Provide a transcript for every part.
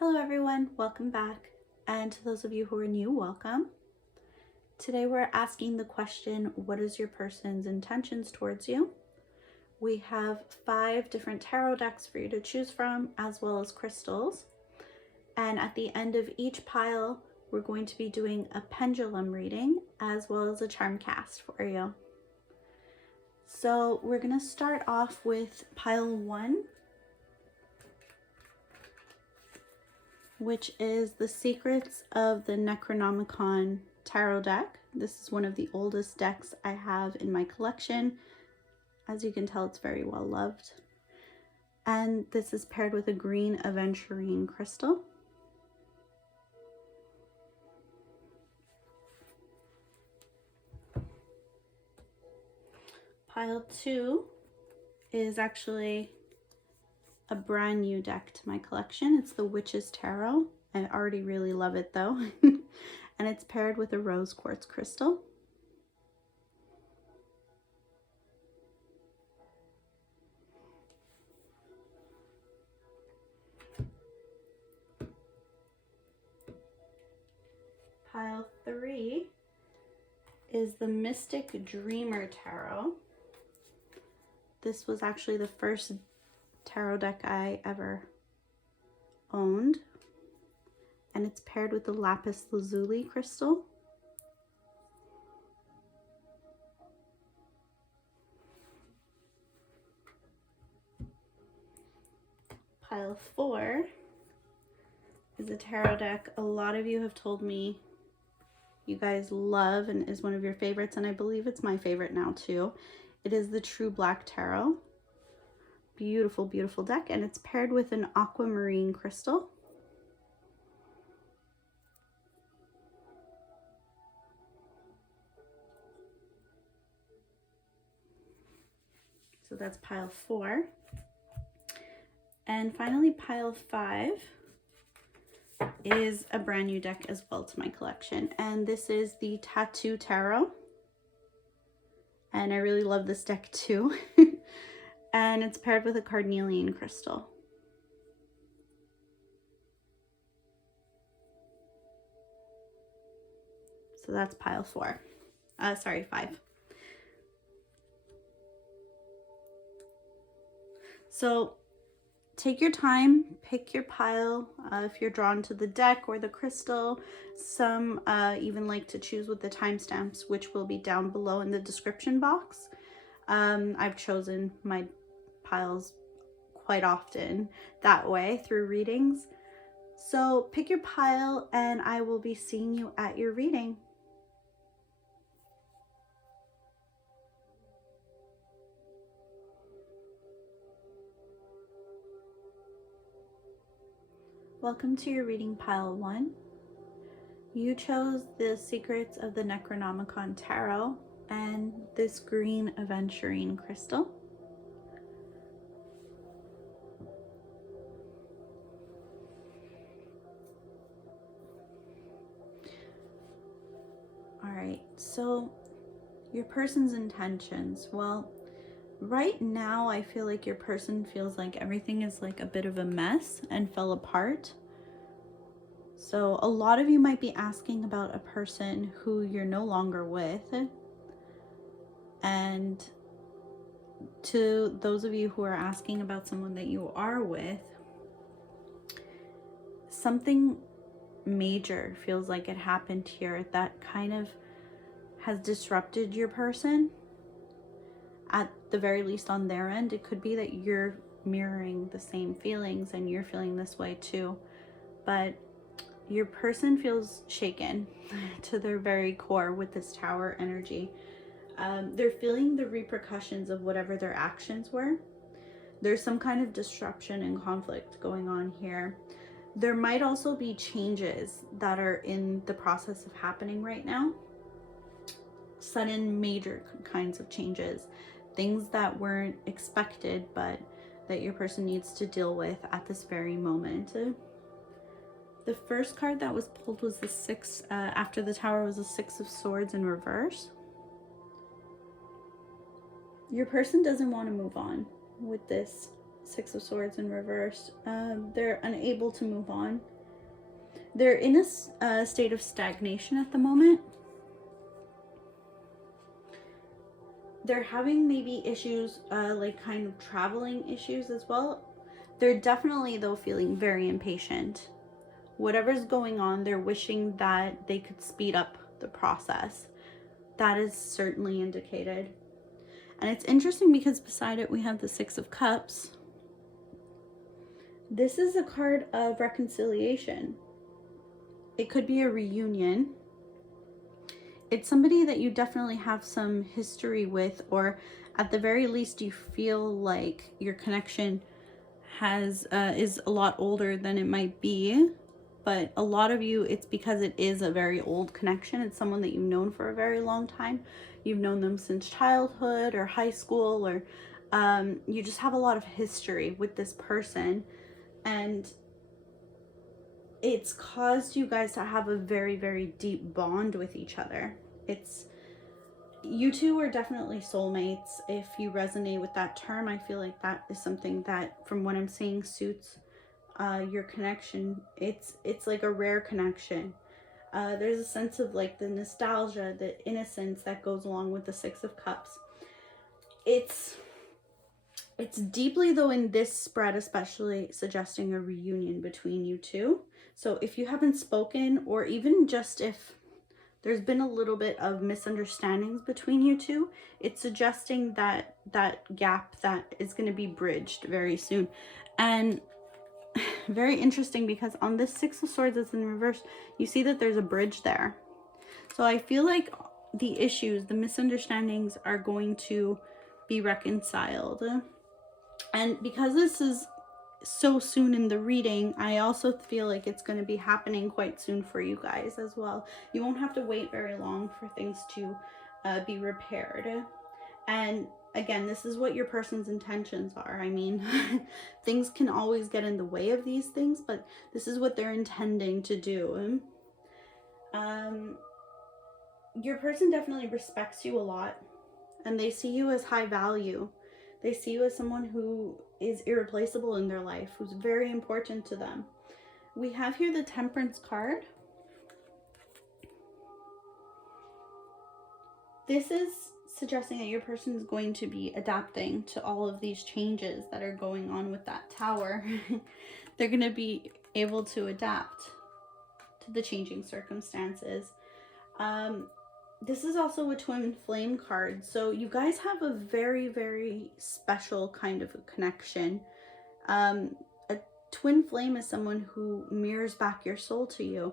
Hello everyone, welcome back. And to those of you who are new, welcome. Today we're asking the question, what is your person's intentions towards you? We have 5 different tarot decks for you to choose from, as well as crystals. And at the end of each pile, we're going to be doing a pendulum reading, as well as a charm cast for you. So we're gonna start off with pile 1, which is the Secrets of the Necronomicon tarot deck. This is one of the oldest decks I have in my collection. As you can tell, it's very well loved. And this is paired with a green aventurine crystal. Pile 2 is actually a brand new deck to my collection. It's the Witch's Tarot. I already really love it though. And it's paired with a rose quartz crystal. Pile 3 is the Mystic Dreamer Tarot. This was actually the first tarot deck I ever owned, and it's paired with the Lapis lazuli crystal. Pile 4 is a tarot deck a lot of you have told me you guys love and is one of your favorites, and I believe it's my favorite now too. It is the True Black Tarot. Beautiful, beautiful deck, and it's paired with an aquamarine crystal. So that's pile 4. And finally, pile 5 is a brand new deck as well to my collection, and this is the Tattoo Tarot. And I really love this deck too. And it's paired with a Carnelian crystal. So that's pile 4. 5. So take your time, pick your pile. If you're drawn to the deck or the crystal, some even like to choose with the timestamps, which will be down below in the description box. I've chosen my piles quite often that way through readings. So pick your pile and I will be seeing you at your reading. Welcome to your reading, pile 1. You chose the Secrets of the Necronomicon Tarot and this green aventurine crystal. Alright, so your person's intentions. Well, right now I feel like your person feels like everything is like a bit of a mess and fell apart. So a lot of you might be asking about a person who you're no longer with. And to those of you who are asking about someone that you are with, something major feels like it happened here that kind of has disrupted your person. At the very least on their end, it could be that you're mirroring the same feelings and you're feeling this way too. But your person feels shaken to their very core with this Tower energy. They're feeling the repercussions of whatever their actions were. There's some kind of disruption and conflict going on here. There might also be changes that are in the process of happening right now. Sudden major kinds of changes. Things that weren't expected, but that your person needs to deal with at this very moment. The first card that was pulled was the 6, after the Tower was the 6 of Swords in reverse. Your person doesn't want to move on with this Six of Swords in reverse. They're unable to move on. They're in a state of stagnation at the moment. They're having maybe issues, like kind of traveling issues as well. They're definitely, though, feeling very impatient. Whatever's going on, they're wishing that they could speed up the process. That is certainly indicated. And it's interesting because beside it, we have the Six of Cups. This is a card of reconciliation. It could be a reunion. It's somebody that you definitely have some history with, or at the very least, you feel like your connection is a lot older than it might be. But a lot of you, it's because it is a very old connection. It's someone that you've known for a very long time. You've known them since childhood or high school, or you just have a lot of history with this person. And it's caused you guys to have a very, very deep bond with each other. You two are definitely soulmates. If you resonate with that term, I feel like that is something that, from what I'm saying, suits your connection. It's like a rare connection. There's a sense of like the nostalgia, the innocence that goes along with the Six of Cups. It's deeply, though, in this spread especially, suggesting a reunion between you two. So if you haven't spoken, or even just if there's been a little bit of misunderstandings between you two, it's suggesting that gap that is going to be bridged very soon. And very interesting, because on this Six of Swords that's in reverse, you see that there's a bridge there. So I feel like the issues, the misunderstandings are going to be reconciled. And because this is so soon in the reading, I also feel like it's going to be happening quite soon for you guys as well. You won't have to wait very long for things to be repaired. And again, this is what your person's intentions are. I mean, things can always get in the way of these things, but this is what they're intending to do. Your person definitely respects you a lot, and they see you as high value. They see you as someone who is irreplaceable in their life, who's very important to them. We have here the Temperance card. This is suggesting that your person is going to be adapting to all of these changes that are going on with that Tower. They're going to be able to adapt to the changing circumstances. This is also a Twin Flame card. So you guys have a very, very special kind of a connection. A Twin Flame is someone who mirrors back your soul to you.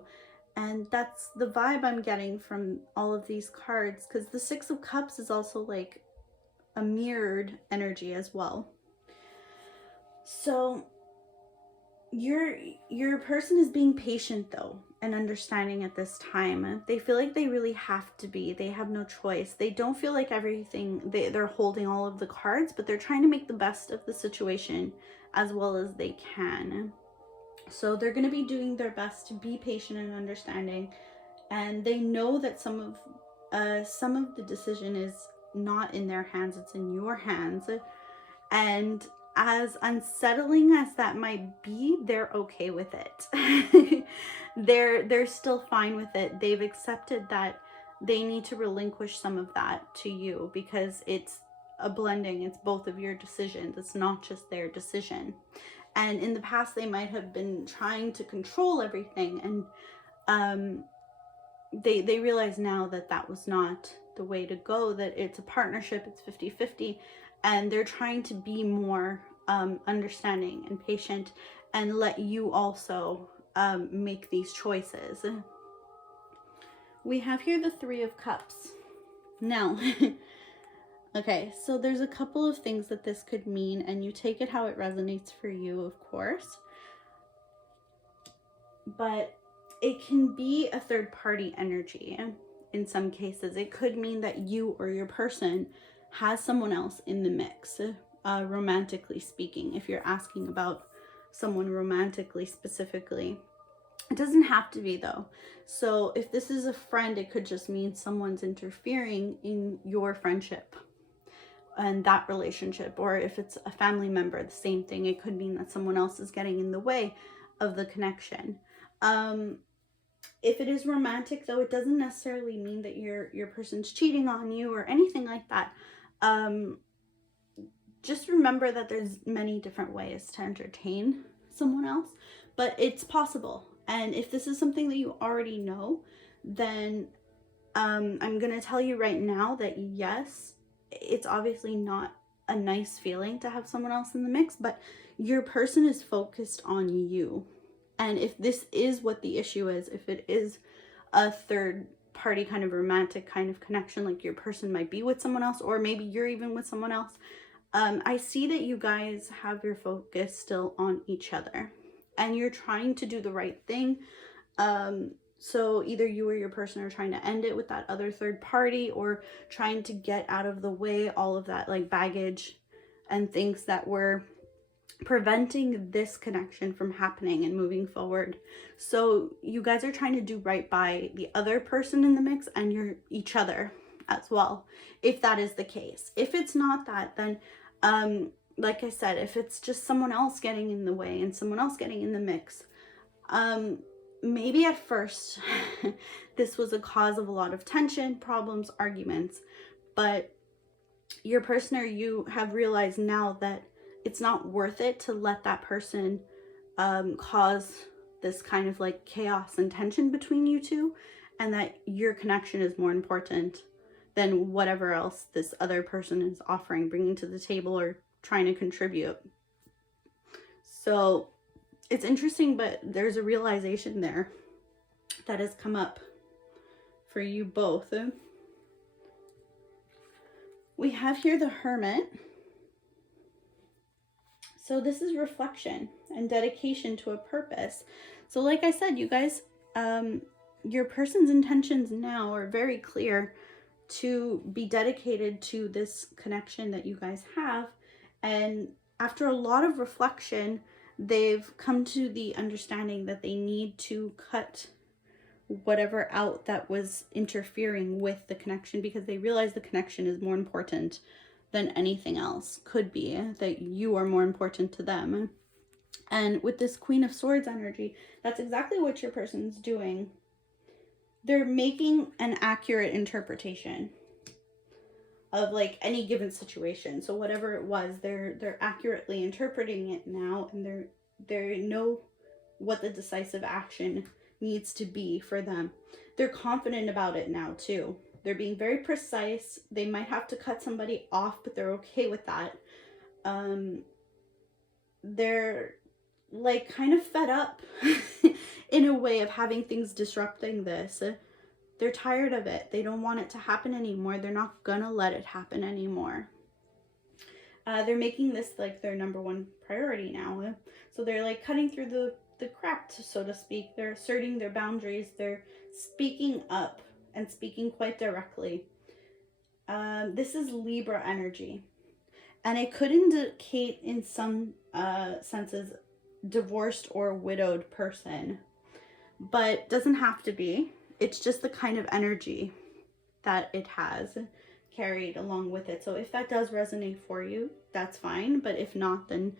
And that's the vibe I'm getting from all of these cards, because the Six of Cups is also like a mirrored energy as well. So your person is being patient, though, and understanding at this time. They feel like they really have to be. They have no choice. They don't feel like everything, they're holding all of the cards, but they're trying to make the best of the situation as well as they can. So they're going to be doing their best to be patient and understanding, and they know that some of the decision is not in their hands, it's in your hands. And as unsettling as that might be, they're okay with it. They're still fine with it. They've accepted that they need to relinquish some of that to you, because it's a blending. It's both of your decisions. It's not just their decision. And in the past, they might have been trying to control everything, and they realize now that that was not the way to go, that it's a partnership, it's 50-50, and they're trying to be more understanding and patient and let you also make these choices. We have here the Three of Cups. Now, okay, so there's a couple of things that this could mean, and you take it how it resonates for you, of course. But it can be a third-party energy in some cases. It could mean that you or your person has someone else in the mix, romantically speaking, if you're asking about someone romantically specifically. It doesn't have to be, though. So if this is a friend, it could just mean someone's interfering in your friendship. and that relationship. Or if it's a family member, the same thing. It could mean that someone else is getting in the way of the connection. If it is romantic, though, it doesn't necessarily mean that your person's cheating on you or anything like that. Just remember that there's many different ways to entertain someone else, but it's possible. And if this is something that you already know, then I'm going to tell you right now that yes, it's obviously not a nice feeling to have someone else in the mix, but your person is focused on you. And if this is what the issue is, if it is a third party kind of romantic kind of connection, like your person might be with someone else, or maybe you're even with someone else, I see that you guys have your focus still on each other and you're trying to do the right thing. So either you or your person are trying to end it with that other third party, or trying to get out of the way all of that like baggage and things that were preventing this connection from happening and moving forward. So you guys are trying to do right by the other person in the mix and each other as well, if that is the case. If it's not that, then like I said, if it's just someone else getting in the way and someone else getting in the mix, maybe at first this was a cause of a lot of tension, problems, arguments, but your person or you have realized now that it's not worth it to let that person cause this kind of like chaos and tension between you two, and that your connection is more important than whatever else this other person is offering, bringing to the table, or trying to contribute. So it's interesting, but there's a realization there that has come up for you both. We have here the Hermit. So this is reflection and dedication to a purpose. So like I said, you guys, your person's intentions now are very clear to be dedicated to this connection that you guys have. And after a lot of reflection, they've come to the understanding that they need to cut whatever out that was interfering with the connection, because they realize the connection is more important than anything else. Could be that you are more important to them. And with this Queen of Swords energy, that's exactly what your person's doing. They're making an accurate interpretation of like any given situation. So whatever it was, they're accurately interpreting it now, and they know what the decisive action needs to be for them. They're confident about it now too. They're being very precise. They might have to cut somebody off, but they're okay with that. They're like kind of fed up in a way of having things disrupting this. They're tired of it. They don't want it to happen anymore. They're not gonna let it happen anymore. They're making this like their number one priority now. So they're like cutting through the crap, so to speak. They're asserting their boundaries. They're speaking up and speaking quite directly. This is Libra energy, and it could indicate in some senses divorced or widowed person, but doesn't have to be. It's just the kind of energy that it has carried along with it. So if that does resonate for you, that's fine. But if not, then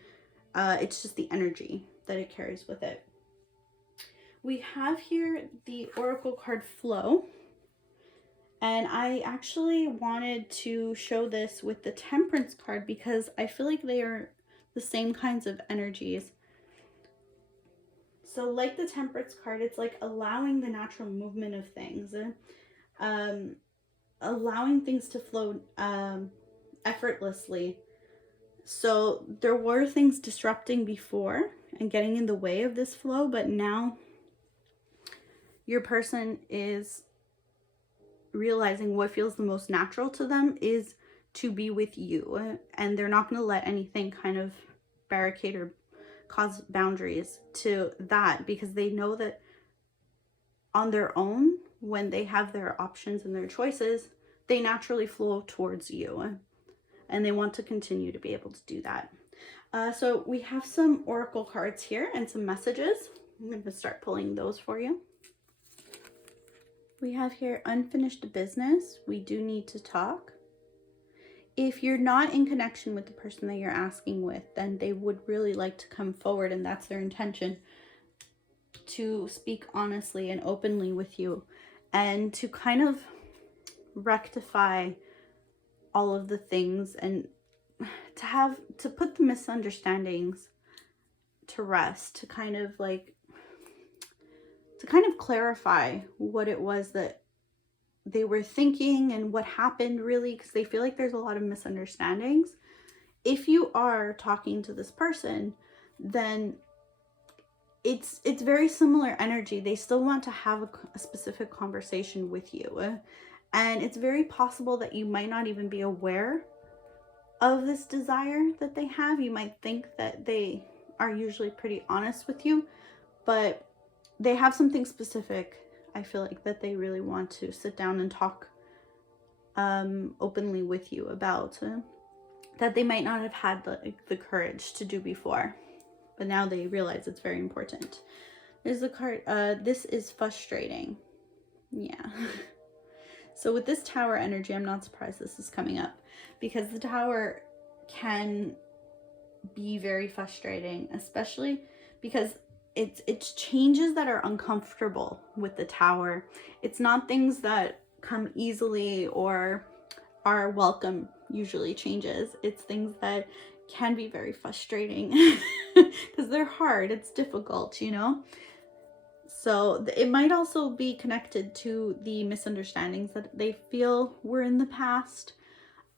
it's just the energy that it carries with it. We have here the Oracle card Flow. And I actually wanted to show this with the Temperance card because I feel like they are the same kinds of energies. So like the Temperance card, it's like allowing the natural movement of things, allowing things to flow effortlessly. So there were things disrupting before and getting in the way of this flow, but now your person is realizing what feels the most natural to them is to be with you, and they're not going to let anything kind of barricade or cause boundaries to that, because they know that on their own, when they have their options and their choices, they naturally flow towards you, and they want to continue to be able to do that. So we have some oracle cards here and some messages. I'm going to start pulling those for you. We have here unfinished business. We do need to talk. If you're not in connection with the person that you're asking with, then they would really like to come forward, and that's their intention, to speak honestly and openly with you and to kind of rectify all of the things and to put the misunderstandings to rest, to kind of clarify what it was that they were thinking and what happened really, because they feel like there's a lot of misunderstandings. If you are talking to this person, then it's very similar energy. They still want to have a specific conversation with you. And it's very possible that you might not even be aware of this desire that they have. You might think that they are usually pretty honest with you, but they have something specific, I feel like, that they really want to sit down and talk openly with you about, that they might not have had the courage to do before, but now they realize it's very important. There's the card, this is frustrating. Yeah. So with this Tower energy, I'm not surprised this is coming up, because the Tower can be very frustrating, especially because it's changes that are uncomfortable with the Tower. It's not things that come easily or are welcome, usually changes. It's things that can be very frustrating because they're hard. It's difficult, you know? So it might also be connected to the misunderstandings that they feel were in the past,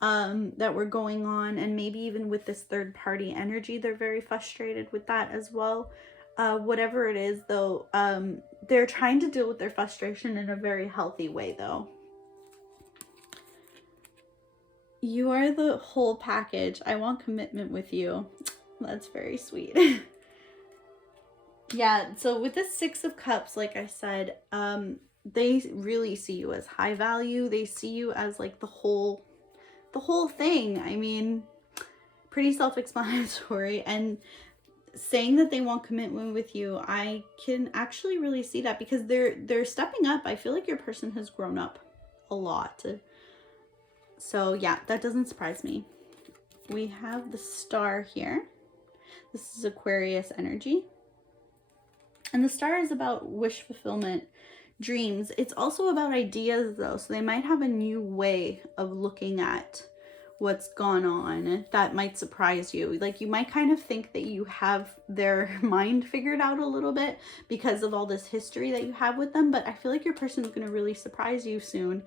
that were going on. And maybe even with this third party energy, they're very frustrated with that as well. Whatever it is, though, they're trying to deal with their frustration in a very healthy way, though. You are the whole package. I want commitment with you. That's very sweet. Yeah, so with the Six of Cups, like I said, they really see you as high value. They see you as like the whole thing. I mean, pretty self-explanatory. And saying that they want commitment with you, I can actually really see that, because they're stepping up. I feel like your person has grown up a lot. So yeah, that doesn't surprise me. We have the Star here. This is Aquarius energy. And the Star is about wish fulfillment, dreams. It's also about ideas, though. So they might have a new way of looking at what's gone on that might surprise you. Like, you might kind of think that you have their mind figured out a little bit because of all this history that you have with them. But I feel like your person is going to really surprise you soon.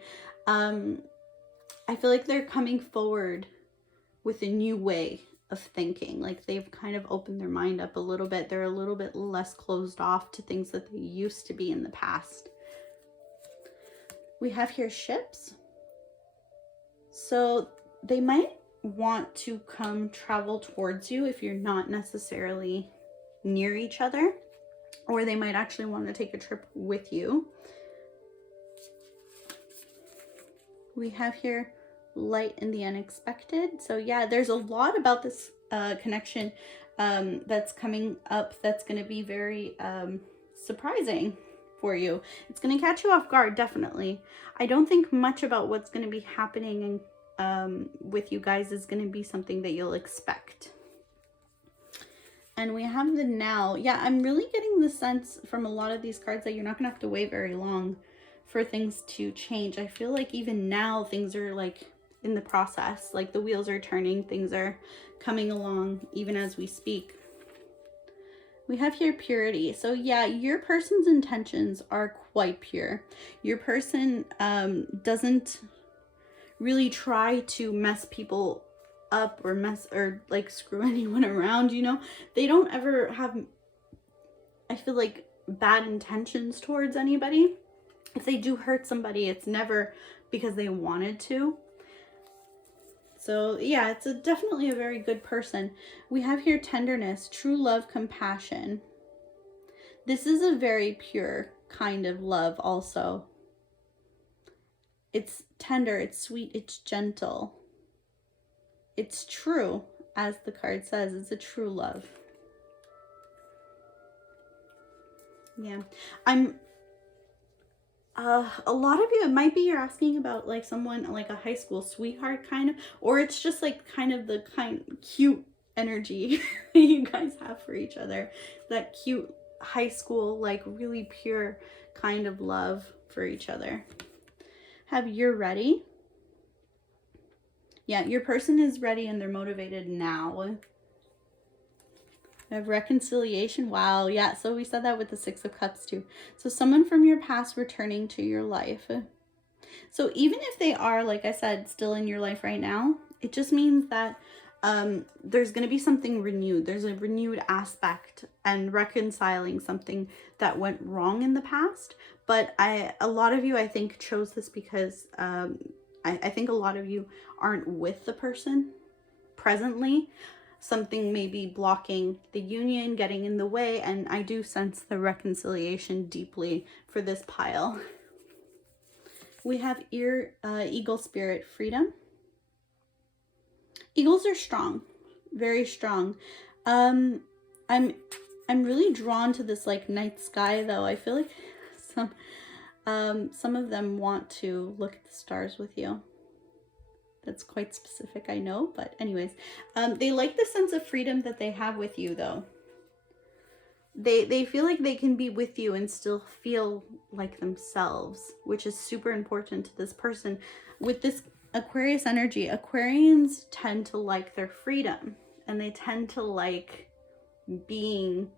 I feel like they're coming forward with a new way of thinking. Like, they've kind of opened their mind up a little bit. They're a little bit less closed off to things that they used to be in the past. We have here ships. So they might want to travel towards you if you're not necessarily near each other, or they might actually want to take a trip with you. We have here light in the unexpected. So yeah, there's a lot about this connection that's coming up that's going to be very surprising for you. It's going to catch you off guard, definitely. I don't think much about what's going to be happening with you guys is going to be something that you'll expect. And we have the Now. Yeah, I'm really getting the sense from a lot of these cards that you're not going to have to wait very long for things to change. I feel like even now things are like in the process, like the wheels are turning, things are coming along even as we speak. We have here purity. So yeah, your person's intentions are quite pure. Your person doesn't really try to mess people up or like screw anyone around, you know. They don't ever have, I feel like, bad intentions towards anybody. If they do hurt somebody, it's never because they wanted to. So yeah, it's definitely a very good person. We have here tenderness, true love, compassion. This is a very pure kind of love also. It's tender, it's sweet, it's gentle. It's true, as the card says. It's a true love. Yeah. A lot of you, it might be you're asking about like someone like a high school sweetheart kind of, or it's just like kind of the cute energy you guys have for each other. That cute high school, like really pure kind of love for each other. Have you're ready? Yeah, your person is ready and they're motivated now. Of reconciliation. Wow. Yeah. So we said that with the Six of Cups too. So someone from your past returning to your life. So even if they are, like I said, still in your life right now, it just means that there's going to be something renewed. There's a renewed aspect and reconciling something that went wrong in the past. But a lot of you, I think, chose this because I think a lot of you aren't with the person presently. Something may be blocking the union, getting in the way, and I do sense the reconciliation deeply for this pile. We have eagle spirit, freedom. Eagles are strong, very strong. I'm really drawn to this like night sky though. I feel like some of them want to look at the stars with you. That's quite specific, I know, but anyways, they like the sense of freedom that they have with you, though. They feel like they can be with you and still feel like themselves, which is super important to this person. With this Aquarius energy, Aquarians tend to like their freedom, and they tend to like being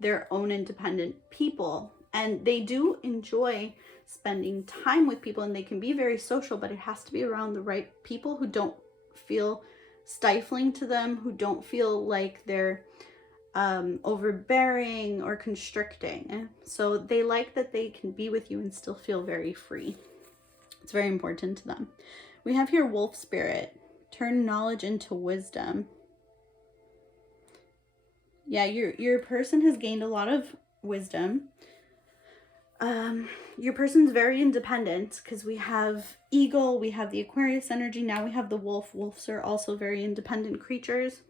their own independent people, and they do enjoy spending time with people, and they can be very social, but it has to be around the right people who don't feel stifling to them, who don't feel like they're overbearing or constricting. So they like that they can be with you and still feel very free. It's very important to them. We have here wolf spirit, turn knowledge into wisdom. Yeah, your person has gained a lot of wisdom. Your person's very independent because we have eagle, we have the Aquarius energy, now we have the wolf. Wolves are also very independent creatures.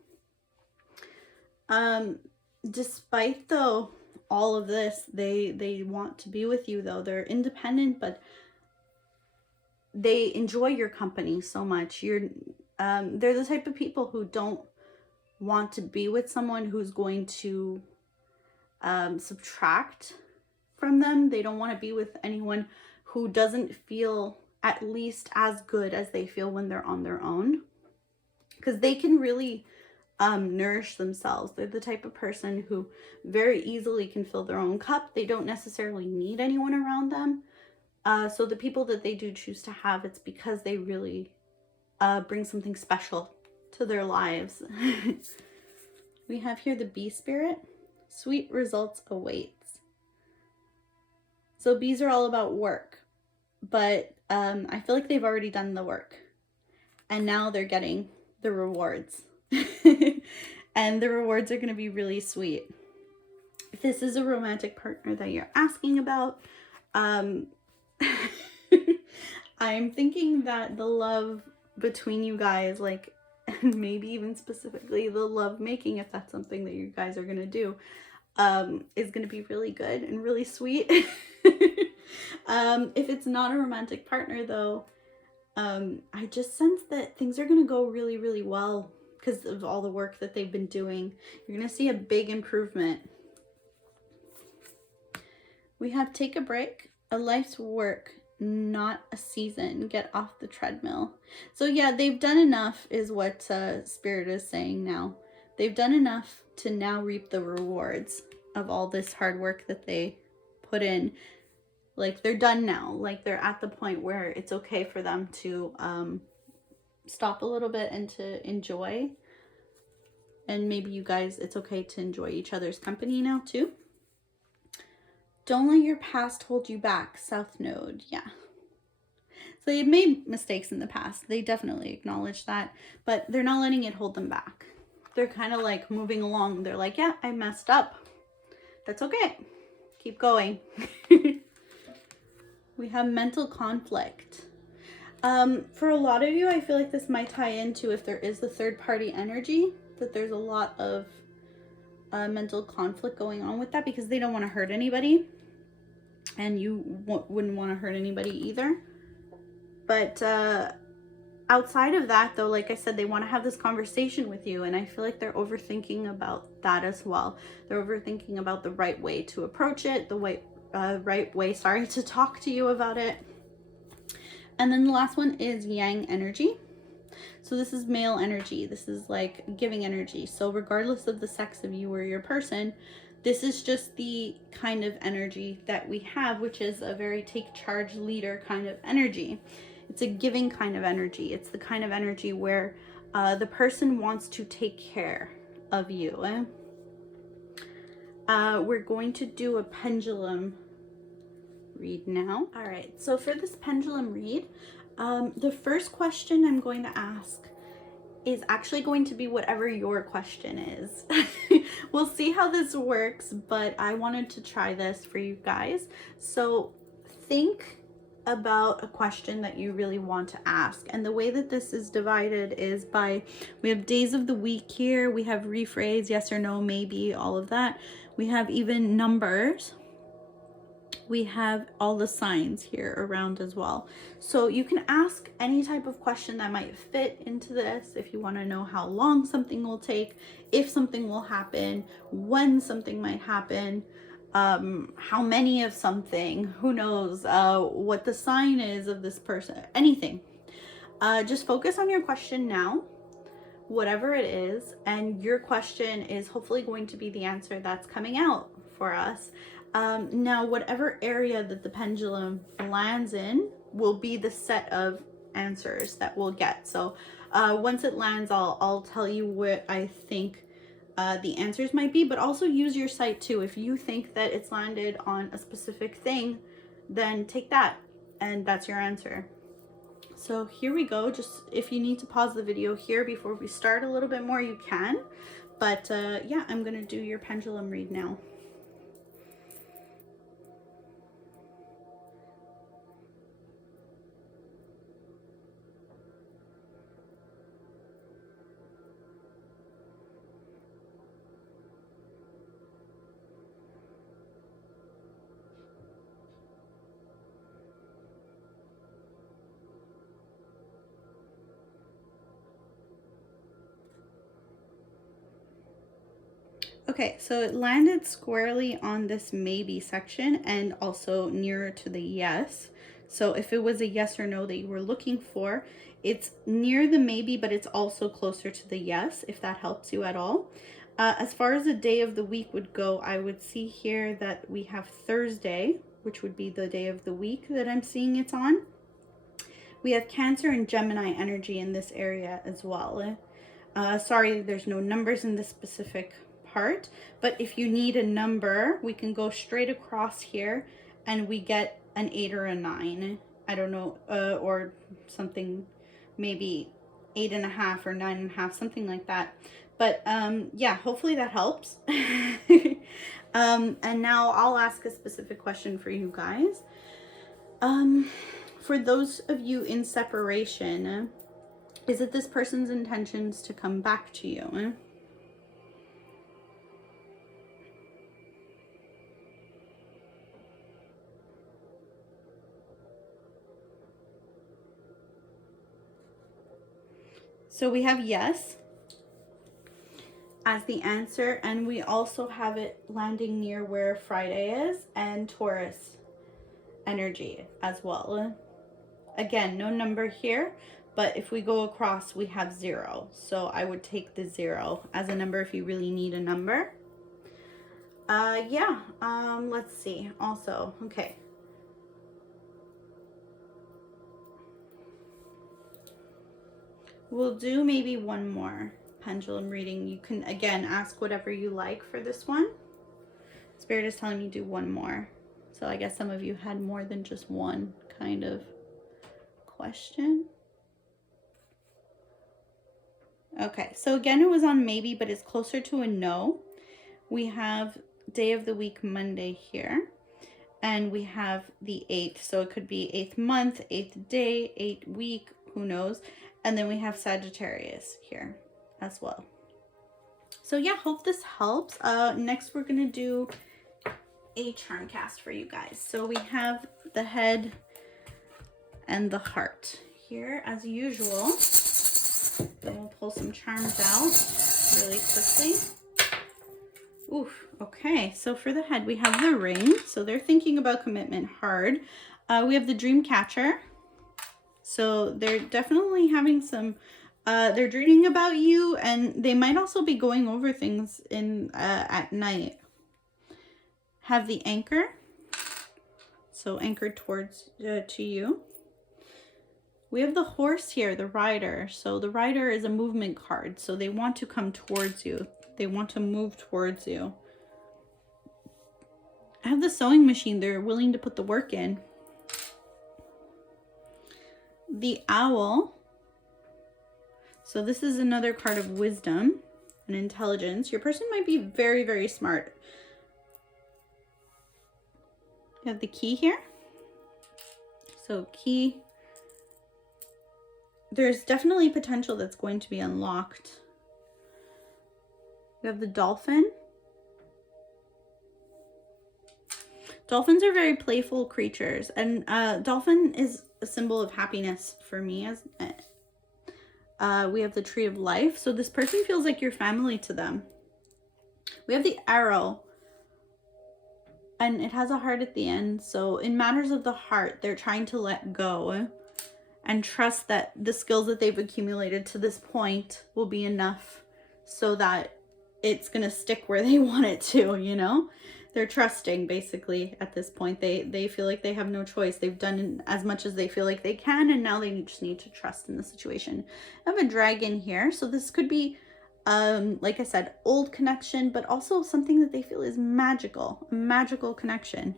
Despite though all of this, they want to be with you though. They're independent, but they enjoy your company so much. They're the type of people who don't want to be with someone who's going to subtract from them. They don't want to be with anyone who doesn't feel at least as good as they feel when they're on their own, because they can really nourish themselves. They're the type of person who very easily can fill their own cup. They don't necessarily need anyone around them. So the people that they do choose to have, it's because they really bring something special to their lives. We have here the bee spirit, sweet results awaits. So bees are all about work, but I feel like they've already done the work and now they're getting the rewards. And the rewards are going to be really sweet. If this is a romantic partner that you're asking about, I'm thinking that the love between you guys, like, and maybe even specifically the love making, if that's something that you guys are going to do, is going to be really good and really sweet. If it's not a romantic partner though, I just sense that things are going to go really, really well because of all the work that they've been doing. You're going to see a big improvement. We have take a break, a life's work, not a season, get off the treadmill. So yeah, they've done enough is what Spirit is saying now. They've done enough to now reap the rewards of all this hard work that they put in. Like, they're done now. Like, they're at the point where it's okay for them to stop a little bit and to enjoy. And maybe you guys, it's okay to enjoy each other's company now too. Don't let your past hold you back, South Node. Yeah. So they've made mistakes in the past. They definitely acknowledge that, but they're not letting it hold them back. They're kind of like moving along. They're like, yeah, I messed up. That's okay. Keep going. We have mental conflict. For a lot of you, I feel like this might tie into, if there is the third party energy, that there's a lot of mental conflict going on with that because they don't want to hurt anybody. and you wouldn't want to hurt anybody either. But outside of that, though, like I said, they want to have this conversation with you, and I feel like they're overthinking about that as well. They're overthinking about the right way to approach it, the right way, sorry, to talk to you about it. And then the last one is yang energy. So this is male energy. This is like giving energy. So regardless of the sex of you or your person, this is just the kind of energy that we have, which is a very take charge leader kind of energy. It's a giving kind of energy. It's the kind of energy where the person wants to take care of you. We're going to do a pendulum read now. All right, so for this pendulum read, the first question I'm going to ask is actually going to be whatever your question is. We'll see how this works, but I wanted to try this for you guys. So think about a question that you really want to ask. And the way that this is divided is by, we have days of the week here, we have rephrase, yes or no, maybe, all of that. We have even numbers. We have all the signs here around as well. So you can ask any type of question that might fit into this. If you want to know how long something will take, if something will happen, when something might happen, how many of something, who knows, what the sign is of this person, anything. Just focus on your question now, whatever it is, and your question is hopefully going to be the answer that's coming out for us. Now, whatever area that the pendulum lands in will be the set of answers that we'll get. So once it lands, I'll tell you what I think the answers might be, but also use your sight too. If you think that it's landed on a specific thing, then take that, and that's your answer. So here we go. Just if you need to pause the video here before we start a little bit more, you can. But yeah, I'm gonna do your pendulum read now. Okay, so it landed squarely on this maybe section and also nearer to the yes. So if it was a yes or no that you were looking for, it's near the maybe, but it's also closer to the yes, if that helps you at all. As far as the day of the week would go, I would see here that we have Thursday, which would be the day of the week that I'm seeing it's on. We have Cancer and Gemini energy in this area as well. Sorry, there's no numbers in this specific part, but if you need a number, we can go straight across here and we get an 8 or a 9. I don't know, or something, maybe 8.5 or 9.5, something like that. But yeah, hopefully that helps. And now I'll ask a specific question for you guys. For those of you in separation, is it this person's intentions to come back to you? So we have yes as the answer, and we also have it landing near where Friday is, and Taurus energy as well. Again, no number here, but if we go across, we have 0. So I would take the 0 as a number if you really need a number. Yeah, let's see. Also, okay. We'll do maybe one more pendulum reading. You can, again, ask whatever you like for this one. Spirit is telling me do one more. So I guess some of you had more than just one kind of question. Okay, so again, it was on maybe, but it's closer to a no. We have day of the week, Monday here. And we have the 8th. So it could be 8th month, 8th day, 8th week, who knows. And then we have Sagittarius here as well. So yeah, hope this helps. Next we're gonna do a charm cast for you guys. So we have the head and the heart here as usual. Then we'll pull some charms out really quickly. Oof, okay, so for the head we have the ring. So they're thinking about commitment hard. We have the dream catcher. So they're definitely having some, they're dreaming about you, and they might also be going over things in at night. Have the anchor. So anchored towards to you. We have the horse here, the rider. So the rider is a movement card. So they want to come towards you. They want to move towards you. I have the sewing machine. They're willing to put the work in. The owl. So this is another card of wisdom and intelligence. Your person might be very, very smart. You have the key here. So key. There's definitely potential that's going to be unlocked. You have the dolphin. Dolphins are very playful creatures, and dolphin is a symbol of happiness for me. As we have the tree of life, so this person feels like you're family to them. We have the arrow, and it has a heart at the end. So in matters of the heart, they're trying to let go and trust that the skills that they've accumulated to this point will be enough so that it's gonna stick where they want it to, you know? They're trusting basically at this point. They feel like they have no choice. They've done as much as they feel like they can, and now they just need to trust in the situation. I have a dragon here. So this could be, like I said, old connection, but also something that they feel is magical, a magical connection.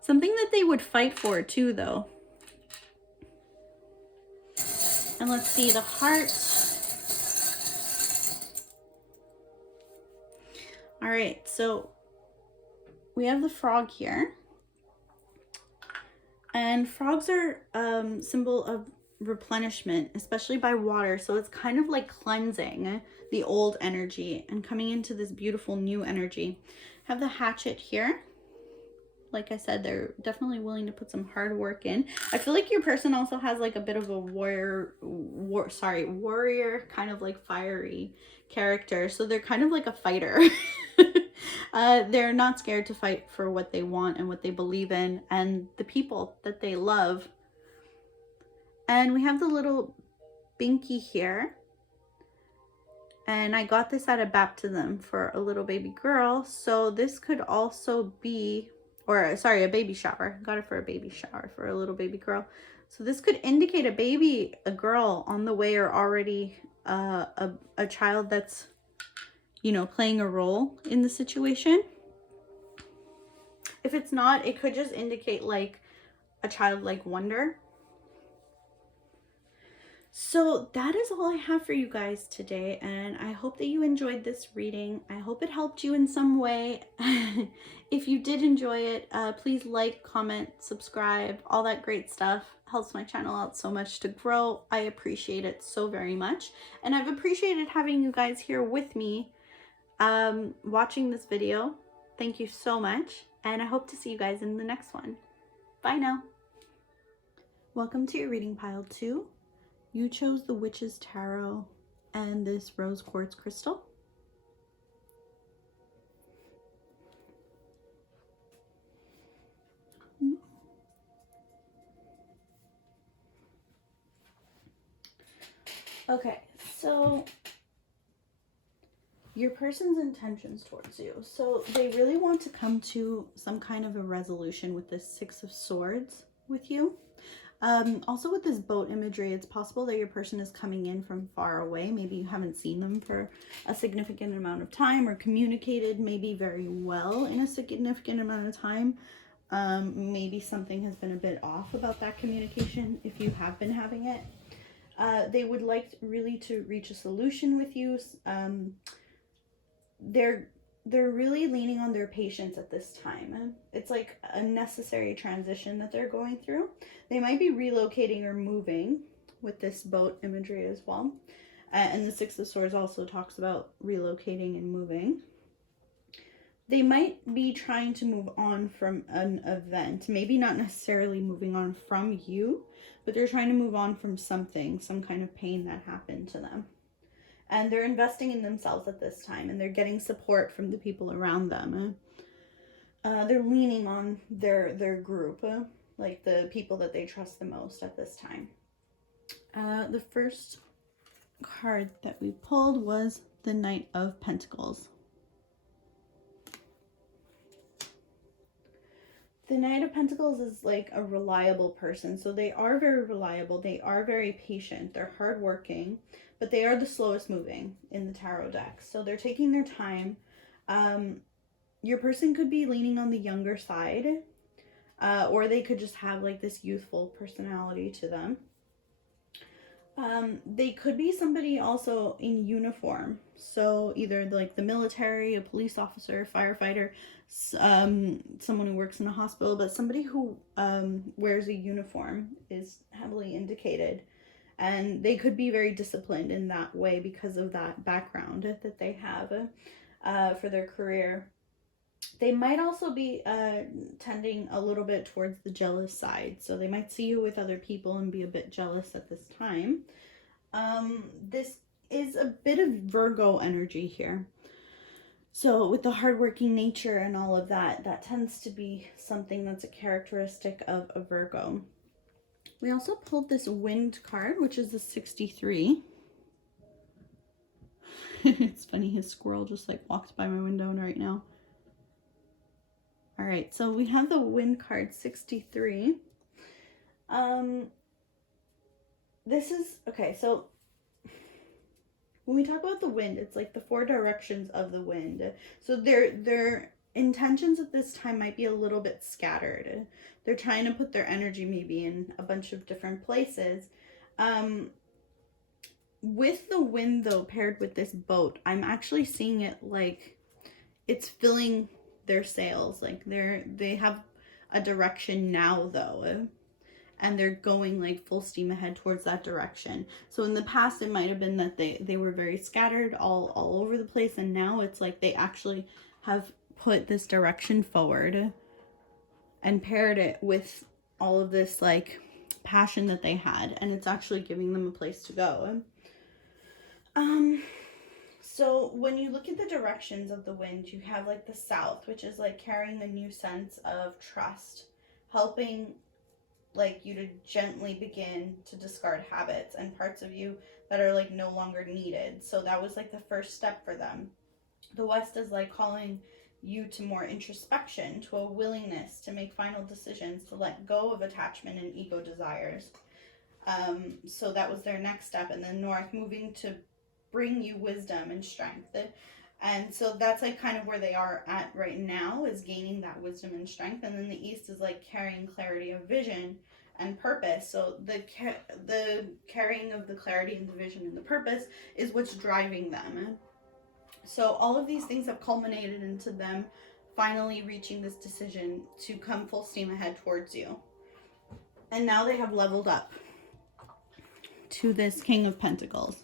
Something that they would fight for too, though. And let's see, the heart. All right, so we have the frog here. And frogs are symbol of replenishment, especially by water. So it's kind of like cleansing the old energy and coming into this beautiful new energy. Have the hatchet here. Like I said, they're definitely willing to put some hard work in. I feel like your person also has like a bit of a warrior, kind of like fiery character. So they're kind of like a fighter. They're not scared to fight for what they want and what they believe in and the people that they love. And we have the little binky here. And I got this at a baptism for a little baby girl. So this could also be, or sorry, a baby shower. Got it for a baby shower for a little baby girl. So this could indicate a girl on the way, or already a child that's, you know, playing a role in the situation. If it's not, it could just indicate like a childlike wonder. So that is all I have for you guys today, and I hope that you enjoyed this reading. I hope it helped you in some way. If you did enjoy it, please like, comment, subscribe, all that great stuff. Helps my channel out so much to grow. I appreciate it so very much, and I've appreciated having you guys here with me watching this video. Thank you so much, and I hope to see you guys in the next one. Bye now. Welcome to your reading pile 2. You chose the Witch's Tarot and this rose quartz crystal. Okay, so your person's intentions towards you. So they really want to come to some kind of a resolution with this Six of Swords with you. Also with this boat imagery, it's possible that your person is coming in from far away. Maybe you haven't seen them for a significant amount of time, or communicated maybe very well in a significant amount of time. Maybe something has been a bit off about that communication if you have been having it. They would like really to reach a solution with you. They're really leaning on their patience at this time. It's like a necessary transition that they're going through. They might be relocating or moving with this boat imagery as well. And the Six of Swords also talks about relocating and moving. They might be trying to move on from an event. Maybe not necessarily moving on from you, but they're trying to move on from something, some kind of pain that happened to them. And they're investing in themselves at this time, and they're getting support from the people around them. They're leaning on their group, like the people that they trust the most at this time. The first card that we pulled was the Knight of Pentacles. The Knight of Pentacles is like a reliable person. So they are very reliable. They are very patient. They're hardworking, but they are the slowest moving in the tarot deck. So they're taking their time. Your person could be leaning on the younger side, or they could just have like this youthful personality to them. They could be somebody also in uniform. So either like the military, a police officer, firefighter, someone who works in a hospital, but somebody who wears a uniform is heavily indicated. And they could be very disciplined in that way because of that background that they have for their career. They might also be tending a little bit towards the jealous side. So they might see you with other people and be a bit jealous at this time. This is a bit of Virgo energy here. So with the hardworking nature and all of that, that tends to be something that's a characteristic of a Virgo. We also pulled this Wind card, which is the 63. It's funny, his squirrel just like walked by my window right now. All right, so we have the Wind card 63. This is, okay, so when we talk about the wind, it's like the 4 directions of the wind. So their intentions at this time might be a little bit scattered. They're trying to put their energy maybe in a bunch of different places. With the wind though, paired with this boat, I'm actually seeing it like it's filling their sails. Like they have a direction now though, and they're going like full steam ahead towards that direction. So in the past, it might have been that they were very scattered all over the place. And now it's like they actually have put this direction forward and paired it with all of this like passion that they had. And it's actually giving them a place to go. So when you look at the directions of the wind, you have like the south, which is like carrying the new sense of trust, helping like you to gently begin to discard habits and parts of you that are like no longer needed. So that was like the first step for them. The west is like calling you to more introspection, to a willingness to make final decisions, to let go of attachment and ego desires. So that was their next step. And then north, moving to bring you wisdom and strength. And so that's like kind of where they are at right now, is gaining that wisdom and strength. And then the east is like carrying clarity of vision and purpose. So the carrying of the clarity and the vision and the purpose is what's driving them. So all of these things have culminated into them finally reaching this decision to come full steam ahead towards you. And now they have leveled up to this King of Pentacles.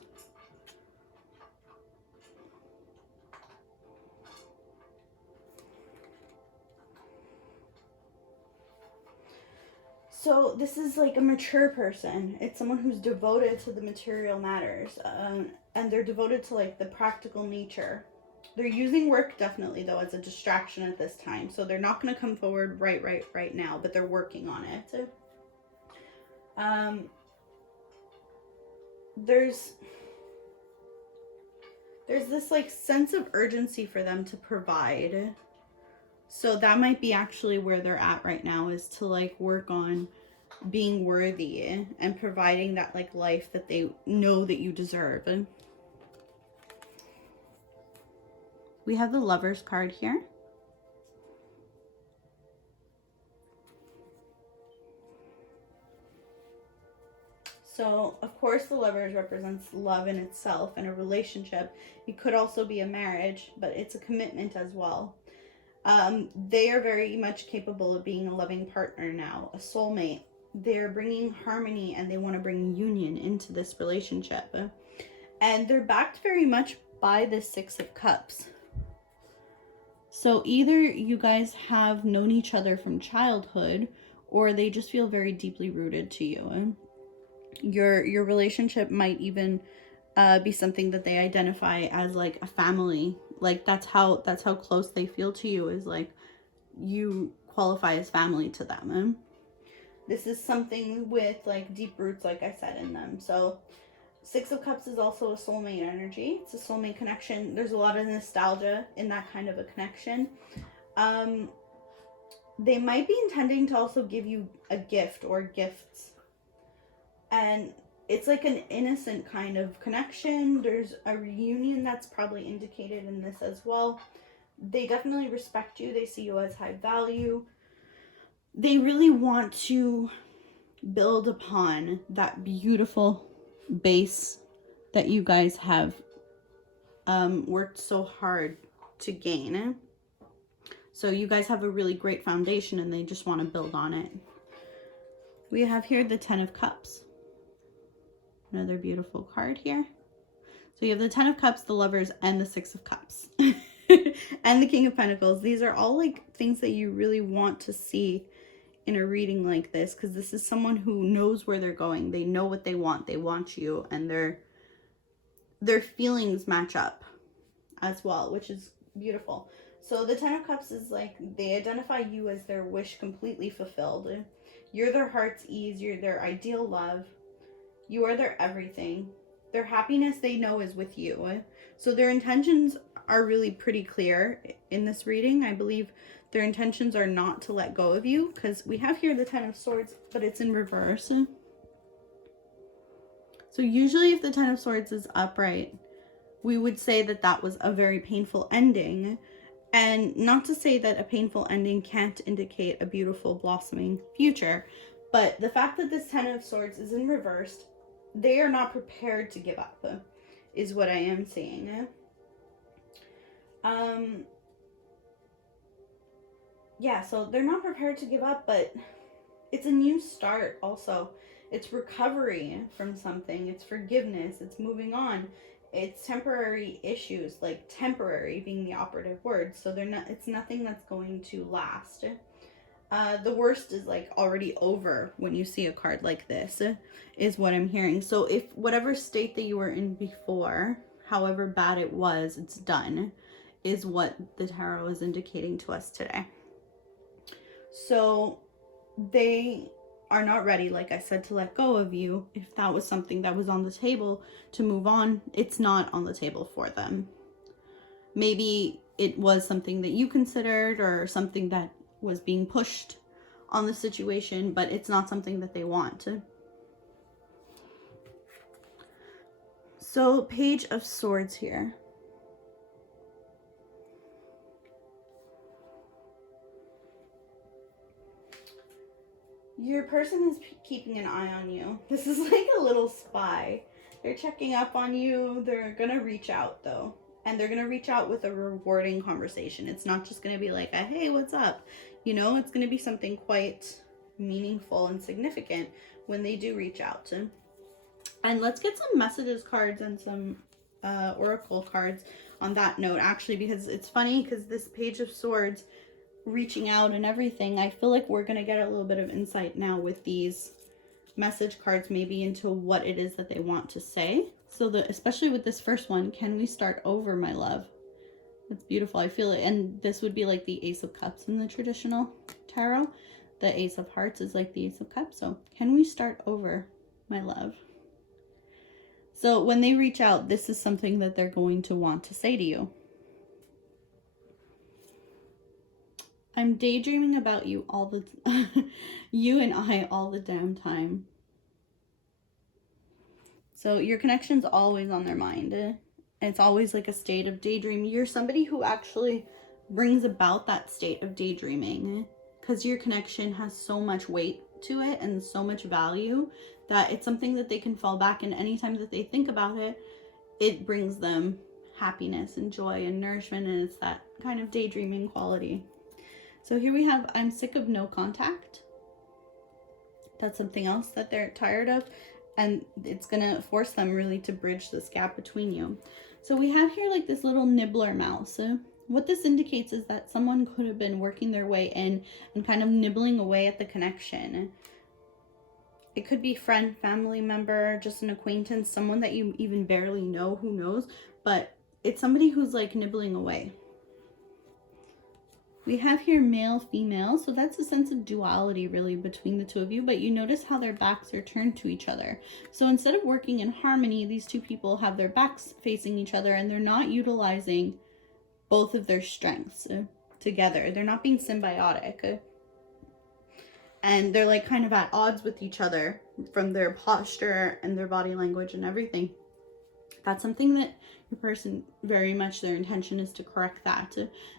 So this is like a mature person. It's someone who's devoted to the material matters, and they're devoted to like the practical nature. They're using work definitely though as a distraction at this time. So they're not going to come forward right now, but they're working on it. There's this like sense of urgency for them to provide. So that might be actually where they're at right now, is to like work on being worthy and providing that like life that they know that you deserve. We have the Lovers card here. So, of course, the Lovers represents love in itself and a relationship. It could also be a marriage, but it's a commitment as well. They are very much capable of being a loving partner now, a soulmate. They're bringing harmony and they want to bring union into this relationship. And they're backed very much by the 6 of Cups. So either you guys have known each other from childhood, or they just feel very deeply rooted to you. Your relationship might even be something that they identify as like a family. Like that's how close they feel to you, is like you qualify as family to them. This is something with like deep roots, like I said, in them. So Six of Cups is also a soulmate energy. It's a soulmate connection. There's a lot of nostalgia in that kind of a connection. They might be intending to also give you a gift or gifts. And it's like an innocent kind of connection. There's a reunion that's probably indicated in this as well. They definitely respect you. They see you as high value. They really want to build upon that beautiful base that you guys have worked so hard to gain. So you guys have a really great foundation and they just want to build on it. We have here the Ten of Cups. Another beautiful card here. So you have the Ten of Cups, the Lovers, and the Six of Cups. And the King of Pentacles. These are all like things that you really want to see in a reading like this, because this is someone who knows where they're going. They know what they want. They want you, and their feelings match up as well, which is beautiful. So the Ten of Cups is like they identify you as their wish completely fulfilled. You're their heart's ease. You're their ideal love. You are their everything. Their happiness they know is with you. So their intentions are really pretty clear in this reading. I believe their intentions are not to let go of you, because we have here the Ten of Swords, but it's in reverse. So usually if the Ten of Swords is upright, we would say that that was a very painful ending. And not to say that a painful ending can't indicate a beautiful blossoming future, but the fact that this Ten of Swords is in reverse, they are not prepared to give up, is what I am saying. Yeah, so they're not prepared to give up, but it's a new start also. It's recovery from something. It's forgiveness. It's moving on. It's temporary issues, like temporary being the operative word. So it's nothing that's going to last. The worst is like already over when you see a card like this, is what I'm hearing. So if whatever state that you were in before, however bad it was, it's done, is what the tarot is indicating to us today. So they are not ready, like I said, to let go of you. If that was something that was on the table to move on, it's not on the table for them. Maybe it was something that you considered or something that was being pushed on the situation, but it's not something that they want. So Page of Swords here. Your person is keeping an eye on you. This is like a little spy. They're checking up on you. They're gonna reach out though. And they're gonna reach out with a rewarding conversation. It's not just gonna be like a, hey, what's up? You know, it's gonna be something quite meaningful and significant when they do reach out. And let's get some messages cards and some oracle cards on that note, actually, because it's funny, because this Page of Swords reaching out and everything, I feel like we're going to get a little bit of insight now with these message cards, maybe into what it is that they want to say. So especially with this first one, can we start over, my love? It's beautiful. I feel it. And this would be like the Ace of Cups in the traditional tarot. The Ace of Hearts is like the Ace of Cups. So can we start over, my love? So when they reach out, this is something that they're going to want to say to you. I'm daydreaming about you all the you and I all the damn time. So your connection's always on their mind. It's always like a state of daydream. You're somebody who actually brings about that state of daydreaming, because your connection has so much weight to it and so much value that it's something that they can fall back, and anytime that they think about it, it brings them happiness and joy and nourishment, and it's that kind of daydreaming quality. So here we have, I'm sick of no contact. That's something else that they're tired of, and it's gonna force them really to bridge this gap between you. So we have here like this little nibbler mouse. What this indicates is that someone could have been working their way in and kind of nibbling away at the connection. It could be friend, family member, just an acquaintance, someone that you even barely know, who knows, but it's somebody who's like nibbling away. We have here male, female, so that's a sense of duality really between the two of you, but you notice how their backs are turned to each other. So instead of working in harmony, these two people have their backs facing each other and they're not utilizing both of their strengths together. They're not being symbiotic. And they're like kind of at odds with each other from their posture and their body language and everything. That's something that your person, very much their intention is to correct that.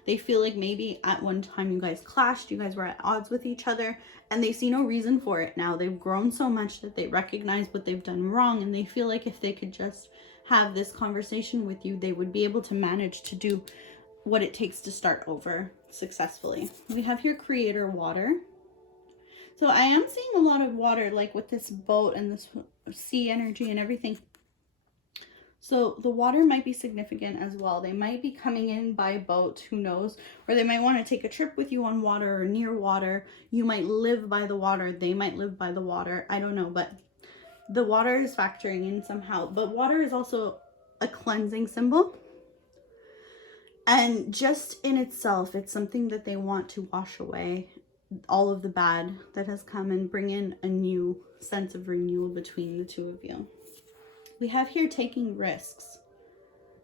They feel like maybe at one time you guys clashed, you guys were at odds with each other, and they see no reason for it now. They've grown so much that they recognize what they've done wrong, and they feel like if they could just have this conversation with you, they would be able to manage to do what it takes to start over successfully. We have here creator water. So I am seeing a lot of water, like with this boat and this sea energy and everything. So the water might be significant as well. They might be coming in by boat, who knows? Or they might want to take a trip with you on water or near water. You might live by the water. They might live by the water. I don't know, but the water is factoring in somehow. But water is also a cleansing symbol. And just in itself, it's something that they want to wash away all of the bad that has come and bring in a new sense of renewal between the two of you. We have here taking risks.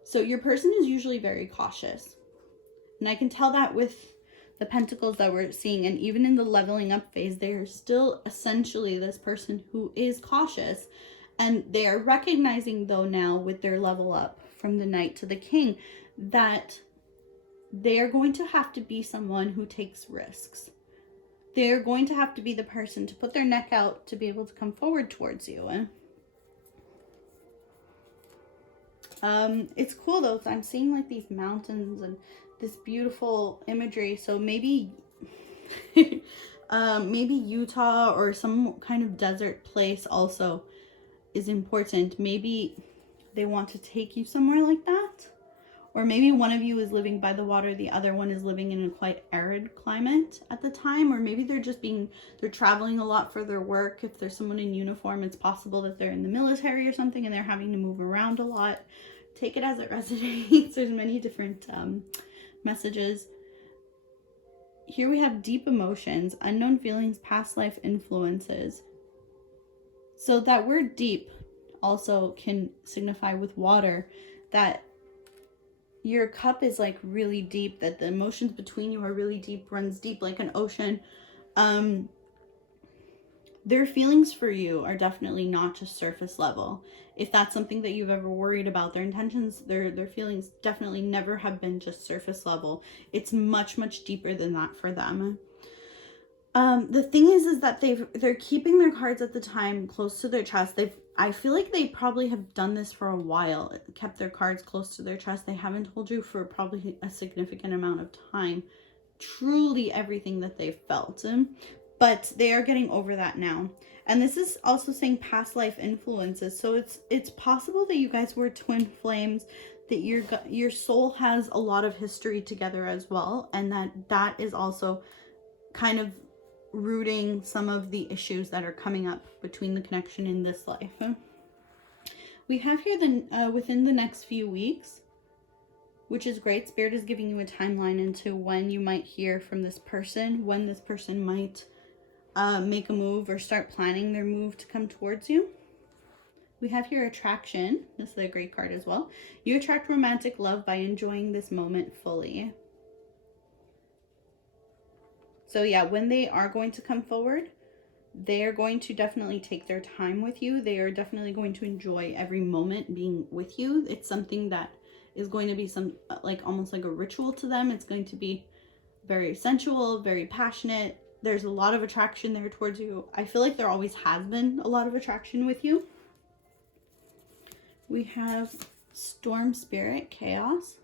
So your person is usually very cautious. And I can tell that with the pentacles that we're seeing, and even in the leveling up phase, they are still essentially this person who is cautious. And they are recognizing though now with their level up from the Knight to the King that they are going to have to be someone who takes risks. They're going to have to be the person to put their neck out to be able to come forward towards you. It's cool though, I'm seeing like these mountains and this beautiful imagery. So maybe, maybe Utah or some kind of desert place also is important. Maybe they want to take you somewhere like that. Or maybe one of you is living by the water, the other one is living in a quite arid climate at the time. Or maybe they're traveling a lot for their work. If there's someone in uniform, it's possible that they're in the military or something and they're having to move around a lot. Take it as it resonates. There's many different messages. Here we have deep emotions, unknown feelings, past life influences. So that word deep also can signify with water that your cup is like really deep, that the emotions between you are really deep, runs deep like an ocean. Their feelings for you are definitely not just surface level. If that's something that you've ever worried about, their intentions, their feelings definitely never have been just surface level. It's much, much deeper than that for them. The thing is that they're keeping their cards at the time close to their chest. I feel like they probably have done this for a while, kept their cards close to their chest. They haven't told you for probably a significant amount of time truly everything that they've felt. But they are getting over that now. And this is also saying past life influences. So it's possible that you guys were twin flames, that your soul has a lot of history together as well, and that is also kind of rooting some of the issues that are coming up between the connection in this life. We have here within the next few weeks, which is great. Spirit is giving you a timeline into when you might hear from this person, when this person might make a move or start planning their move to come towards you. We have here attraction. This is a great card as well. You attract romantic love by enjoying this moment fully. So yeah, when they are going to come forward, they are going to definitely take their time with you. They are definitely going to enjoy every moment being with you. It's something that is going to be almost like a ritual to them. It's going to be very sensual, very passionate. There's a lot of attraction there towards you. I feel like there always has been a lot of attraction with you. We have Storm Spirit, Chaos.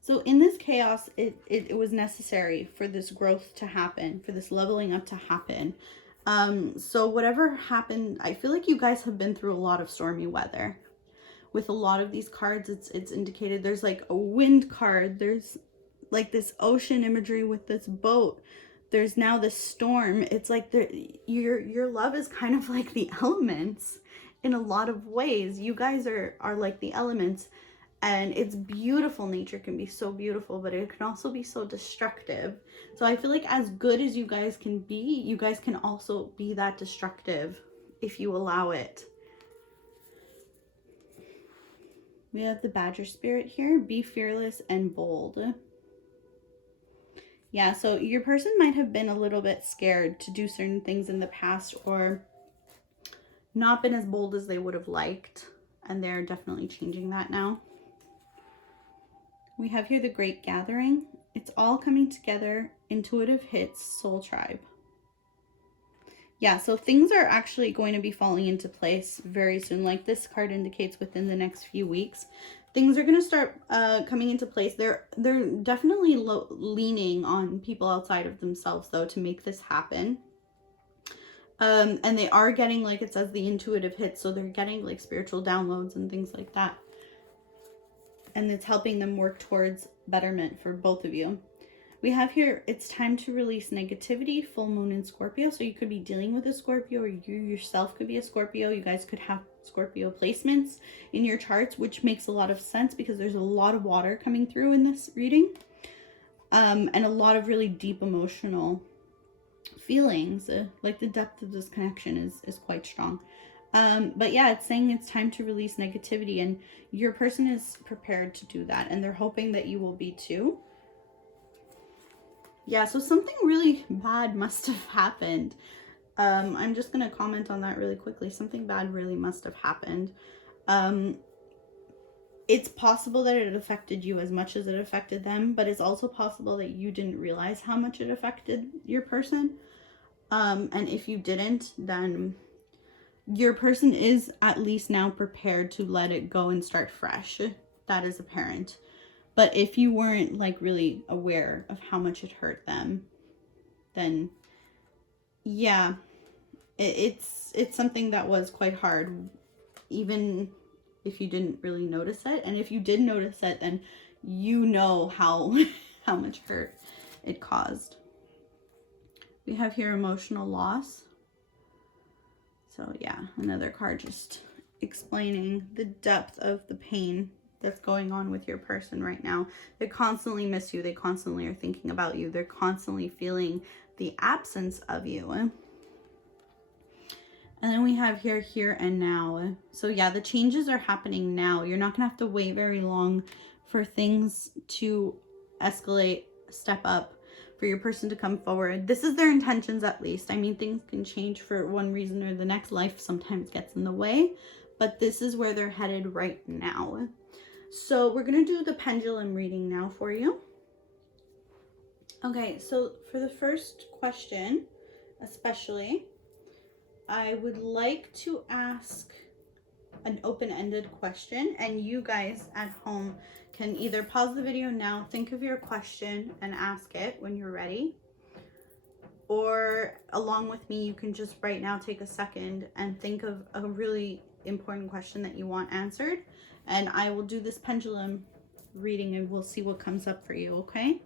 So in this chaos, it was necessary for this growth to happen, for this leveling up to happen. So whatever happened, I feel like you guys have been through a lot of stormy weather. with a lot of these cards, it's indicated there's like a wind card, there's like this ocean imagery with this boat, there's now this storm. It's like your love is kind of like the elements in a lot of ways. You guys are like the elements, and it's beautiful. Nature can be so beautiful, but it can also be so destructive. So I feel like as good as you guys can be, you guys can also be that destructive if you allow it. We have the Badger spirit here. Be fearless and bold. Yeah, so your person might have been a little bit scared to do certain things in the past, or not been as bold as they would have liked, and they're definitely changing that now. We have here the Great Gathering. It's all coming together. Intuitive hits, Soul Tribe. Yeah, so things are actually going to be falling into place very soon. Like this card indicates, within the next few weeks, things are going to start coming into place. They're definitely leaning on people outside of themselves, though, to make this happen. And they are getting, like it says, the intuitive hits. So they're getting like spiritual downloads and things like that. And it's helping them work towards betterment for both of you. We have here, it's time to release negativity, full moon in Scorpio. So you could be dealing with a Scorpio, or you yourself could be a Scorpio. You guys could have Scorpio placements in your charts, which makes a lot of sense because there's a lot of water coming through in this reading. And a lot of really deep emotional feelings. Like the depth of this connection is quite strong. But yeah, it's saying it's time to release negativity, and your person is prepared to do that, and they're hoping that you will be too. Yeah, so something really bad must have happened. I'm just going to comment on that really quickly. Something bad really must have happened. It's possible that it affected you as much as it affected them, but it's also possible that you didn't realize how much it affected your person. And if you didn't, then your person is at least now prepared to let it go and start fresh. That is apparent. But if you weren't like really aware of how much it hurt them, then yeah, it's something that was quite hard, even if you didn't really notice it. And if you did notice it, then you know how much hurt it caused. We have here emotional loss. So yeah, another card just explaining the depth of the pain that's going on with your person right now. They constantly miss you. They constantly are thinking about you. They're constantly feeling the absence of you. And then we have here and now. So yeah, the changes are happening now. You're not gonna have to wait very long for things to escalate, step up, for your person to come forward. This is their intentions, at least. I mean, things can change for one reason or the next. Life sometimes gets in the way, but this is where they're headed right now. So we're going to do the pendulum reading now for you. Okay, so for the first question, especially, I would like to ask an open-ended question, and you guys at home can either pause the video now, think of your question and ask it when you're ready, or along with me, you can just right now take a second and think of a really important question that you want answered, and I will do this pendulum reading and we'll see what comes up for you, okay?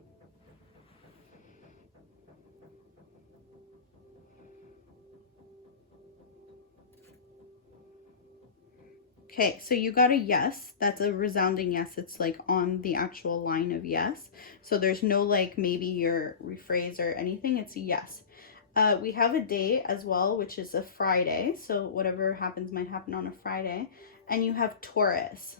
Okay, so you got a yes. That's a resounding yes. It's like on the actual line of yes. So there's no like maybe your rephrase or anything. It's a yes. We have a day as well, which is a Friday. So whatever happens might happen on a Friday. And you have Taurus.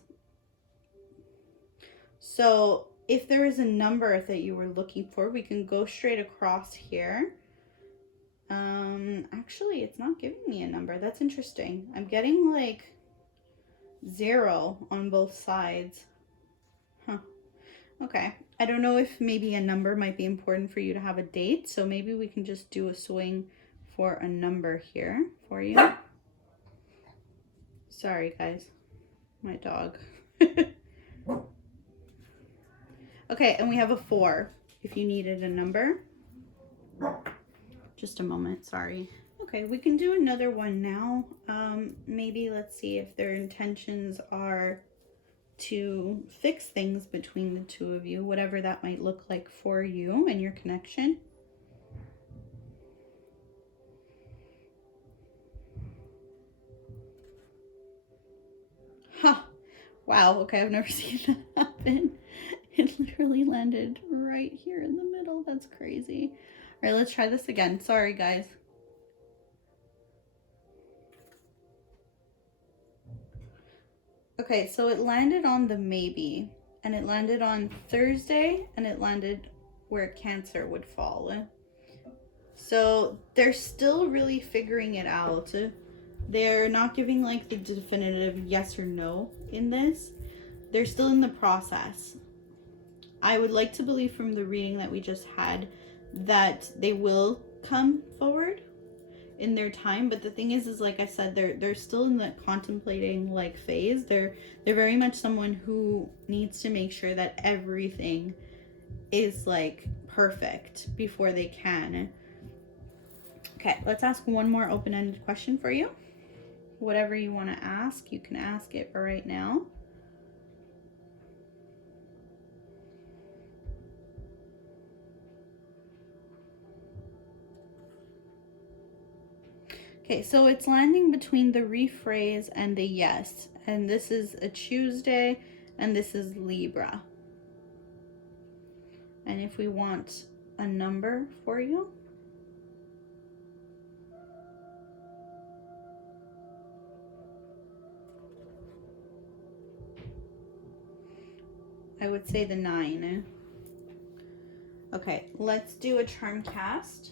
So if there is a number that you were looking for, we can go straight across here. Actually, it's not giving me a number. That's interesting. I'm getting like 0 on both sides. Huh. Okay. I don't know if maybe a number might be important for you to have a date. So maybe we can just do a swing for a number here for you. Sorry, guys. My dog. Okay, and we have a 4 if you needed a number. Just a moment, sorry. Okay, we can do another one now. Maybe let's see if their intentions are to fix things between the two of you, whatever that might look like for you and your connection. Huh. Wow, okay, I've never seen that happen. It literally landed right here in the middle. That's crazy. All right, let's try this again. Sorry, guys. Okay, so it landed on the maybe, and it landed on Thursday, and it landed where Cancer would fall. So they're still really figuring it out. They're not giving like the definitive yes or no in this. They're still in the process. I would like to believe from the reading that we just had that they will come forward in their time, but the thing is like I said, they're still in the contemplating like phase. They're very much someone who needs to make sure that everything is like perfect before they can. Okay, let's ask one more open-ended question for you. Whatever you want to ask, you can ask it for right now. Okay, so it's landing between the rephrase and the yes. And this is a Tuesday, and this is Libra. And if we want a number for you, I would say the 9. Okay, let's do a charm cast.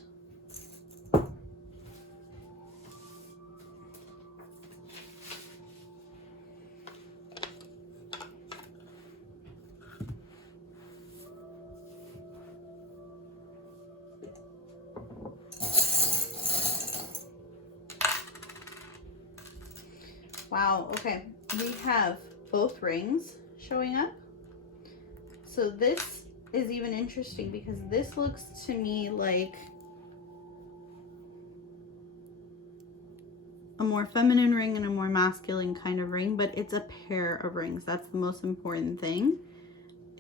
Wow, okay, we have both rings showing up. So this is even interesting because this looks to me like a more feminine ring and a more masculine kind of ring, but it's a pair of rings. That's the most important thing,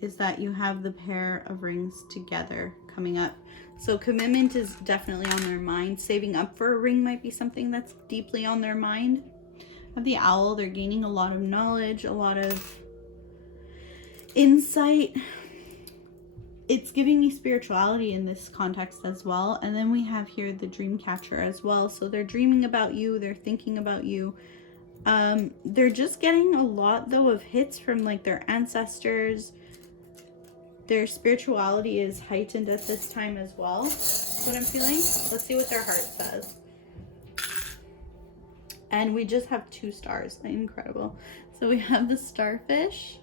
is that you have the pair of rings together coming up. So commitment is definitely on their mind. Saving up for a ring might be something that's deeply on their mind. Of the owl, they're gaining a lot of knowledge, a lot of insight. It's giving me spirituality in this context as well. And then we have here the dream catcher as well. So they're dreaming about you, they're thinking about you. They're just getting a lot though of hits from like their ancestors. Their spirituality is heightened at this time as well. That's what I'm feeling. Let's see what their heart says. And we just have 2 stars. Incredible. So we have the starfish.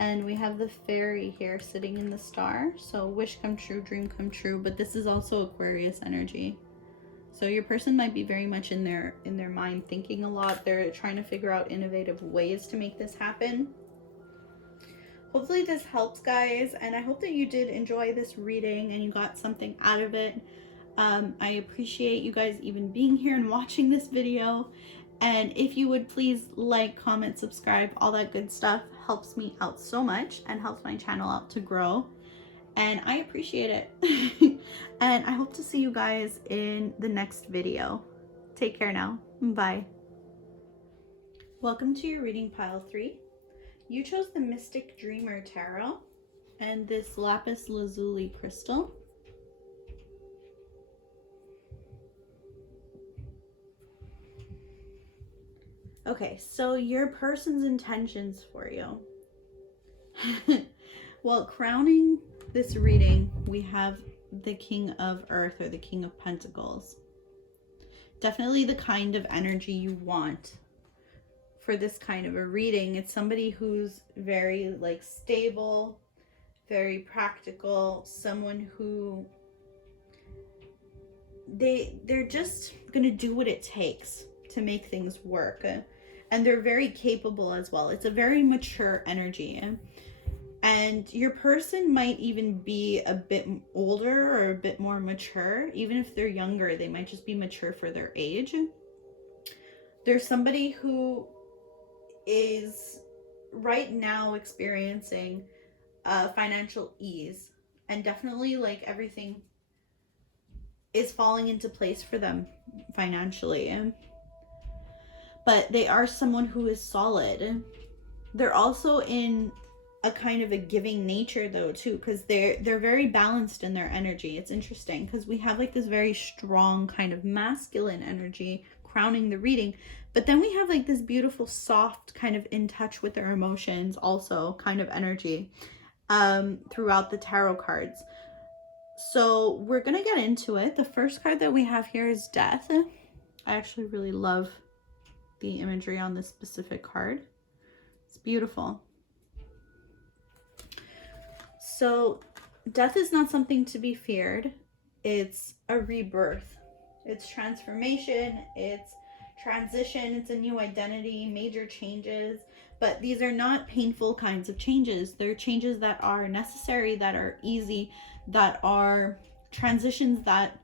And we have the fairy here sitting in the star. So wish come true, dream come true. But this is also Aquarius energy. So your person might be very much in their mind thinking a lot. They're trying to figure out innovative ways to make this happen. Hopefully this helps, guys. And I hope that you did enjoy this reading and you got something out of it. I appreciate you guys even being here and watching this video. And if you would please like, comment, subscribe, all that good stuff helps me out so much and helps my channel out to grow. And I appreciate it. And I hope to see you guys in the next video. Take care now. Bye. Welcome to your reading pile 3. You chose the Mystic Dreamer Tarot and this Lapis Lazuli crystal. Okay, so your person's intentions for you. Well, crowning this reading, we have the King of Earth or the King of Pentacles. Definitely the kind of energy you want for this kind of a reading. It's somebody who's very like stable, very practical, someone who they're just gonna do what it takes to make things work. And they're very capable as well. It's a very mature energy. And your person might even be a bit older or a bit more mature. Even if they're younger, they might just be mature for their age. There's somebody who is right now experiencing financial ease, and definitely like everything is falling into place for them financially. But they are someone who is solid. They're also in a kind of a giving nature though too, because they're very balanced in their energy. It's interesting because we have like this very strong kind of masculine energy crowning the reading, but then we have like this beautiful soft kind of in touch with their emotions also kind of energy throughout the tarot cards. So we're gonna get into it. The first card that we have here is Death. I actually really love the imagery on this specific card. It's beautiful. So death is not something to be feared. It's a rebirth. It's transformation. It's transition. It's a new identity, major changes. But these are not painful kinds of changes. They're changes that are necessary, that are easy, that are transitions that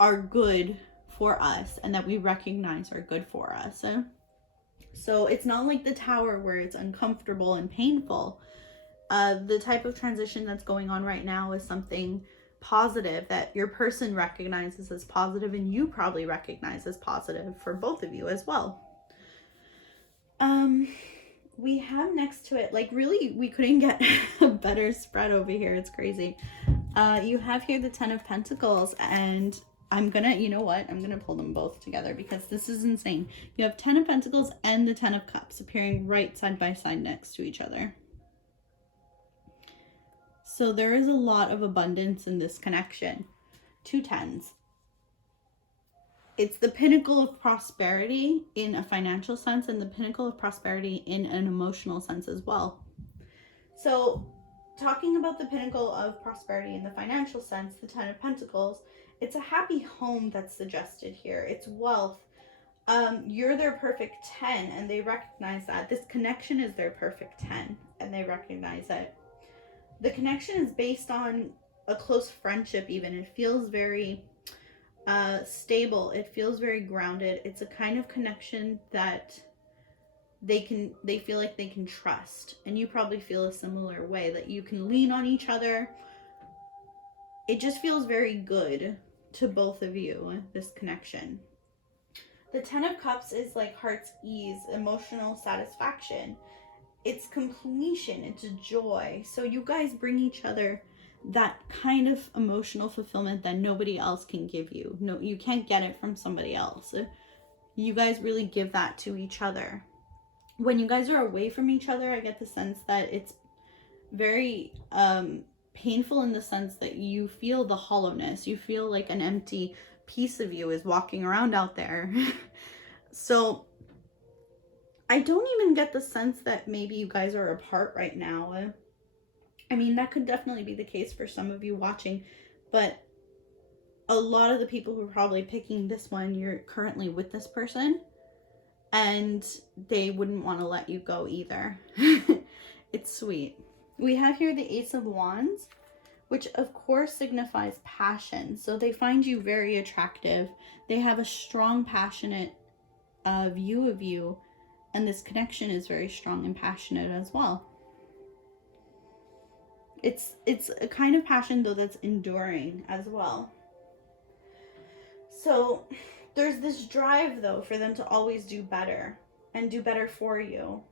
are good for us and that we recognize are good for us. So it's not like the Tower where it's uncomfortable and painful. The type of transition that's going on right now is something positive that your person recognizes as positive, and you probably recognize as positive for both of you as well. We have next to it, like really we couldn't get a better spread over here. It's crazy. You have here the Ten of Pentacles, and I'm gonna, you know what? I'm gonna pull them both together because this is insane. You have 10 of Pentacles and the 10 of Cups appearing right side by side next to each other. So there is a lot of abundance in this connection. 2 tens. It's the pinnacle of prosperity in a financial sense and the pinnacle of prosperity in an emotional sense as well. So talking about the pinnacle of prosperity in the financial sense, the 10 of Pentacles, it's a happy home that's suggested here. It's wealth. You're their perfect 10 and they recognize that. This connection is their perfect 10 and they recognize it. The connection is based on a close friendship even. It feels very stable. It feels very grounded. It's a kind of connection that they feel like they can trust. And you probably feel a similar way, that you can lean on each other. It just feels very good to both of you, this connection. The 10 of Cups is like heart's ease, emotional satisfaction. It's completion, it's joy. So you guys bring each other that kind of emotional fulfillment that nobody else can give you. No, you can't get it from somebody else. You guys really give that to each other. When you guys are away from each other, I get the sense that it's very painful in the sense that you feel the hollowness. You feel like an empty piece of you is walking around out there. So I don't even get the sense that maybe you guys are apart right now. I mean, that could definitely be the case for some of you watching, but a lot of the people who are probably picking this one, you're currently with this person and they wouldn't want to let you go either. It's sweet. We have here the Ace of Wands, which of course signifies passion. So they find you very attractive. They have a strong, passionate view of you, and this connection is very strong and passionate as well. It's a kind of passion though that's enduring as well. So there's this drive though for them to always do better and do better for you.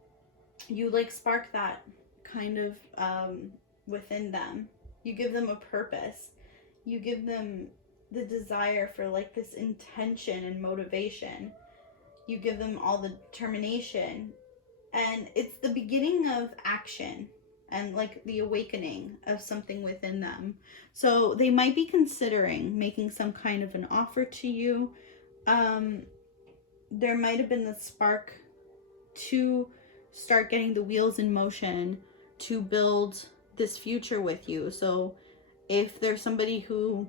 You like spark that kind of within them. You give them a purpose. You give them the desire for like this intention and motivation. You give them all the determination, and it's the beginning of action and like the awakening of something within them. So they might be considering making some kind of an offer to you. There might have been the spark to start getting the wheels in motion to build this future with you. So if there's somebody who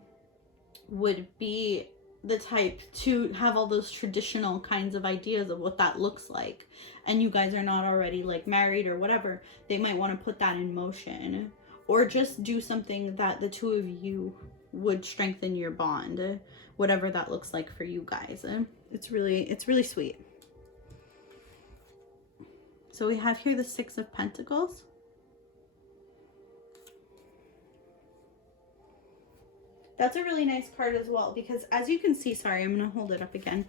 would be the type to have all those traditional kinds of ideas of what that looks like, and you guys are not already like married or whatever, they might want to put that in motion, or just do something that the two of you would strengthen your bond, whatever that looks like for you guys. It's really sweet. So we have here the Six of Pentacles. That's a really nice card as well, because as you can see, sorry, I'm going to hold it up again.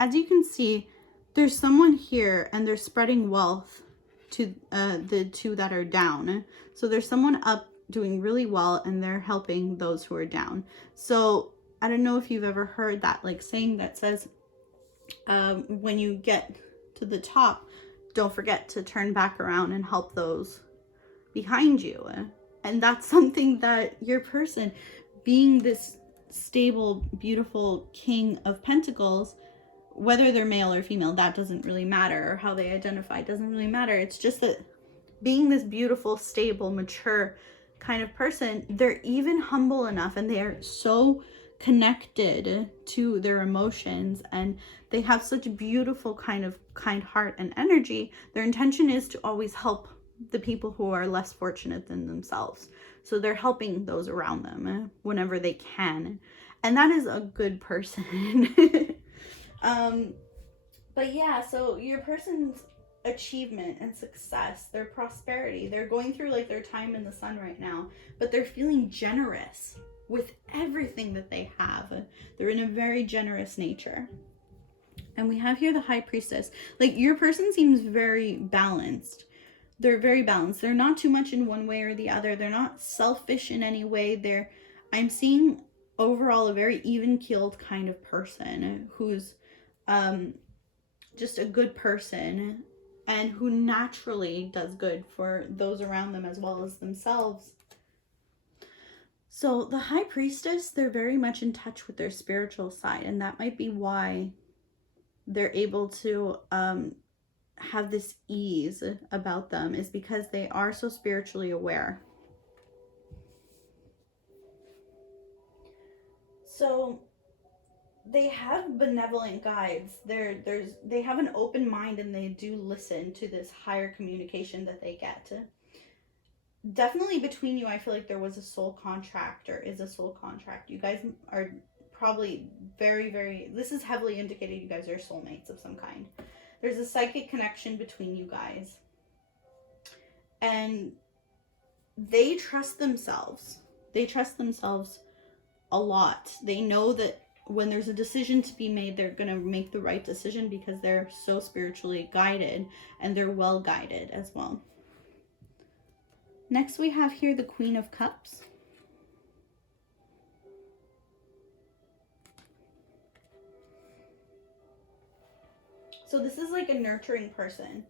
As you can see, there's someone here and they're spreading wealth to the two that are down. So there's someone up doing really well and they're helping those who are down. So I don't know if you've ever heard that like saying that says, when you get to the top, don't forget to turn back around and help those behind you. And that's something that your person, being this stable, beautiful King of Pentacles, whether they're male or female, that doesn't really matter, or how they identify doesn't really matter. It's just that being this beautiful, stable, mature kind of person, they're even humble enough and they are so connected to their emotions, and they have such a beautiful kind heart and energy. Their intention is to always help the people who are less fortunate than themselves. So they're helping those around them whenever they can. And that is a good person. But yeah, so your person's achievement and success, their prosperity, they're going through like their time in the sun right now, but they're feeling generous with everything that they have. They're in a very generous nature. And we have here the High Priestess. Like, your person seems very balanced. They're very balanced. They're not too much in one way or the other. They're not selfish in any way. I'm seeing overall a very even-keeled kind of person who's just a good person and who naturally does good for those around them as well as themselves. So the High Priestess, they're very much in touch with their spiritual side, and that might be why they're able to have this ease about them, is because they are so spiritually aware. So they have benevolent guides. They have an open mind, and they do listen to this higher communication that they get. Definitely between you, I feel like there was a soul contract, or is a soul contract. You guys are probably very, very, this is heavily indicated you guys are soulmates of some kind. There's a psychic connection between you guys. And they trust themselves. They trust themselves a lot. They know that when there's a decision to be made, they're going to make the right decision because they're so spiritually guided, and they're well guided as well. Next we have here the Queen of Cups. So this is like a nurturing person.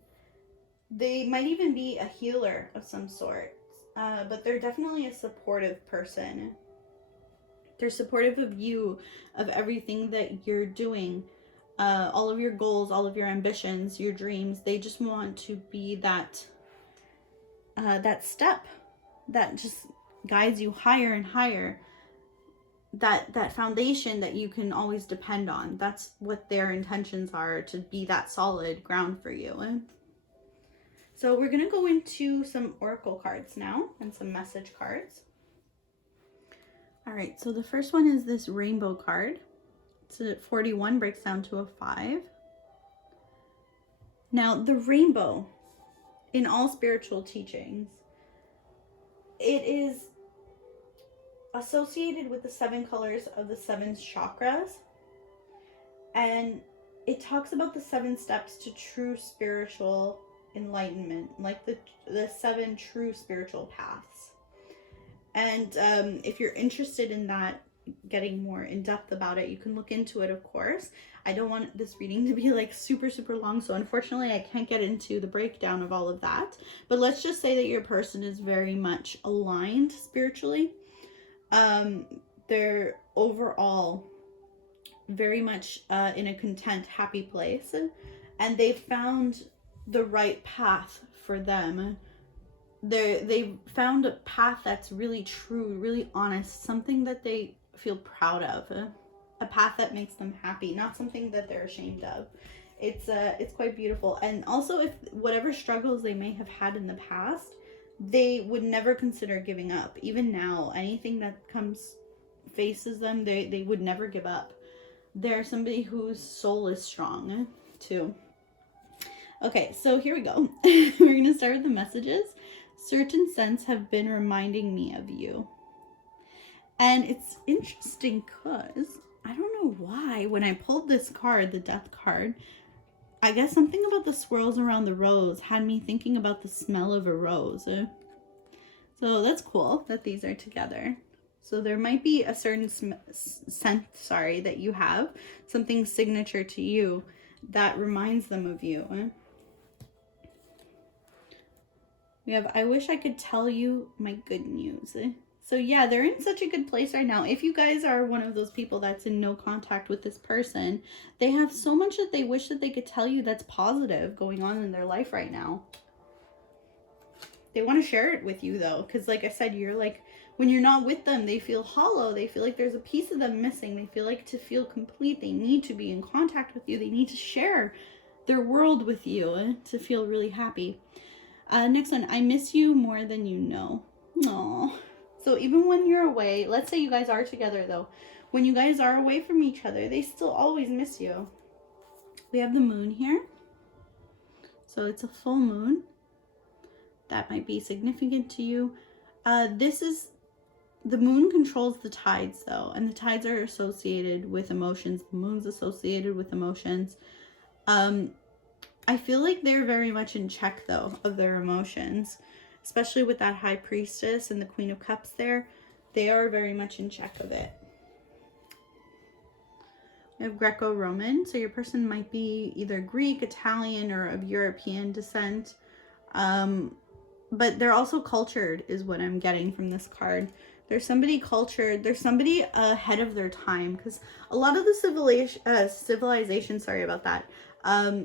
They might even be a healer of some sort, but they're definitely a supportive person. They're supportive of you, of everything that you're doing, all of your goals, all of your ambitions, your dreams. They just want to be that step that just guides you higher and higher. That foundation that you can always depend on. That's what their intentions are, to be that solid ground for you. So we're going to go into some oracle cards now and some message cards. All right, so the first one is this rainbow card. It's a 41, breaks down to a 5. Now, the rainbow, in all spiritual teachings, it is associated with the 7 colors of the 7 chakras, and it talks about the 7 steps to true spiritual enlightenment, like the 7 true spiritual paths. And if you're interested in that, getting more in depth about it, you can look into it, of course. I don't want this reading to be like super long, so unfortunately I can't get into the breakdown of all of that, but let's just say that your person is very much aligned spiritually. They're overall very much in a content, happy place, and they've found the right path for them. They found a path that's really true, really honest, something that they feel proud of. a path that makes them happy, not something that they're ashamed of. It's quite beautiful. And also, if whatever struggles they may have had in the past, they would never consider giving up. Even now, anything that faces them, they would never give up. They're somebody whose soul is strong too. Okay, so here we go. We're gonna start with the messages. Certain scents have been reminding me of you. And it's interesting because I don't know why when I pulled this card, the death card, I guess something about the swirls around the rose had me thinking about the smell of a rose. So that's cool that these are together. So there might be a certain scent, that you have, something signature to you that reminds them of you. We have, I wish I could tell you my good news. So yeah, they're in such a good place right now. If you guys are one of those people that's in no contact with this person, they have so much that they wish that they could tell you that's positive going on in their life right now. They want to share it with you though, because like I said, you're like, when you're not with them, they feel hollow. They feel like there's a piece of them missing. They feel like to feel complete, they need to be in contact with you. They need to share their world with you to feel really happy. Next one, I miss you more than you know. Aww. So even when you're away, let's say you guys are together though, when you guys are away from each other, they still always miss you. We have the moon here. So it's a full moon. That might be significant to you. The moon controls the tides though, and the tides are associated with emotions. The moon's associated with emotions. I feel like they're very much in check though of their emotions. Especially with that High Priestess and the Queen of Cups there. They are very much in check of it. We have Greco-Roman. So your person might be either Greek, Italian, or of European descent. But they're also cultured is what I'm getting from this card. There's somebody cultured. There's somebody ahead of their time. Because a lot of the civilization, sorry about that,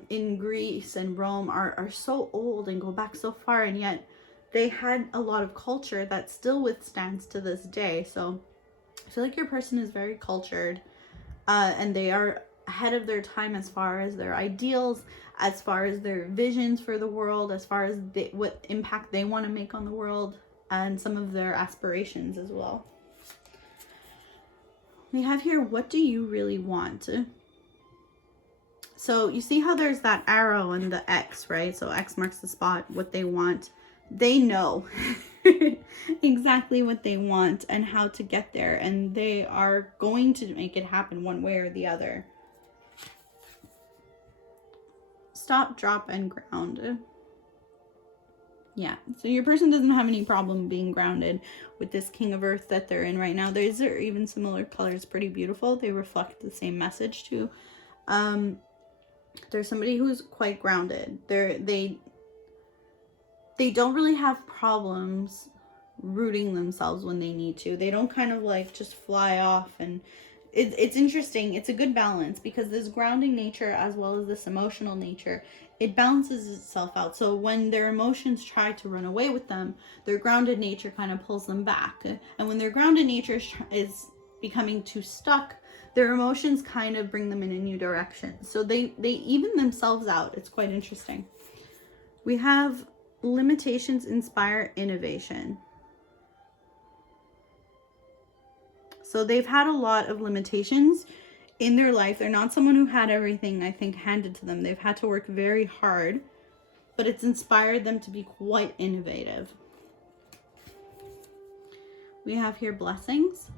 in Greece and Rome are so old and go back so far. And yet they had a lot of culture that still withstands to this day. So I feel like your person is very cultured and they are ahead of their time as far as their ideals, as far as their visions for the world, as far as what impact they want to make on the world, and some of their aspirations as well. We have here, what do you really want? So you see how there's that arrow and the X, right? So X marks the spot, what they want. They know exactly what they want and how to get there, and they are going to make it happen one way or the other. Stop, drop, and ground. Yeah, so your person doesn't have any problem being grounded with this King of Earth that they're in right now. These are even similar colors, pretty beautiful. They reflect the same message too. There's somebody who's quite grounded. They don't really have problems rooting themselves when they need to. They don't kind of like just fly off, and it's interesting. It's a good balance because this grounding nature as well as this emotional nature, it balances itself out. So when their emotions try to run away with them, their grounded nature kind of pulls them back. And when their grounded nature is becoming too stuck, their emotions kind of bring them in a new direction. So they even themselves out. It's quite interesting. We have limitations inspire innovation. So they've had a lot of limitations in their life. They're not someone who had everything, I think, handed to them. They've had to work very hard, but it's inspired them to be quite innovative. We have here blessings.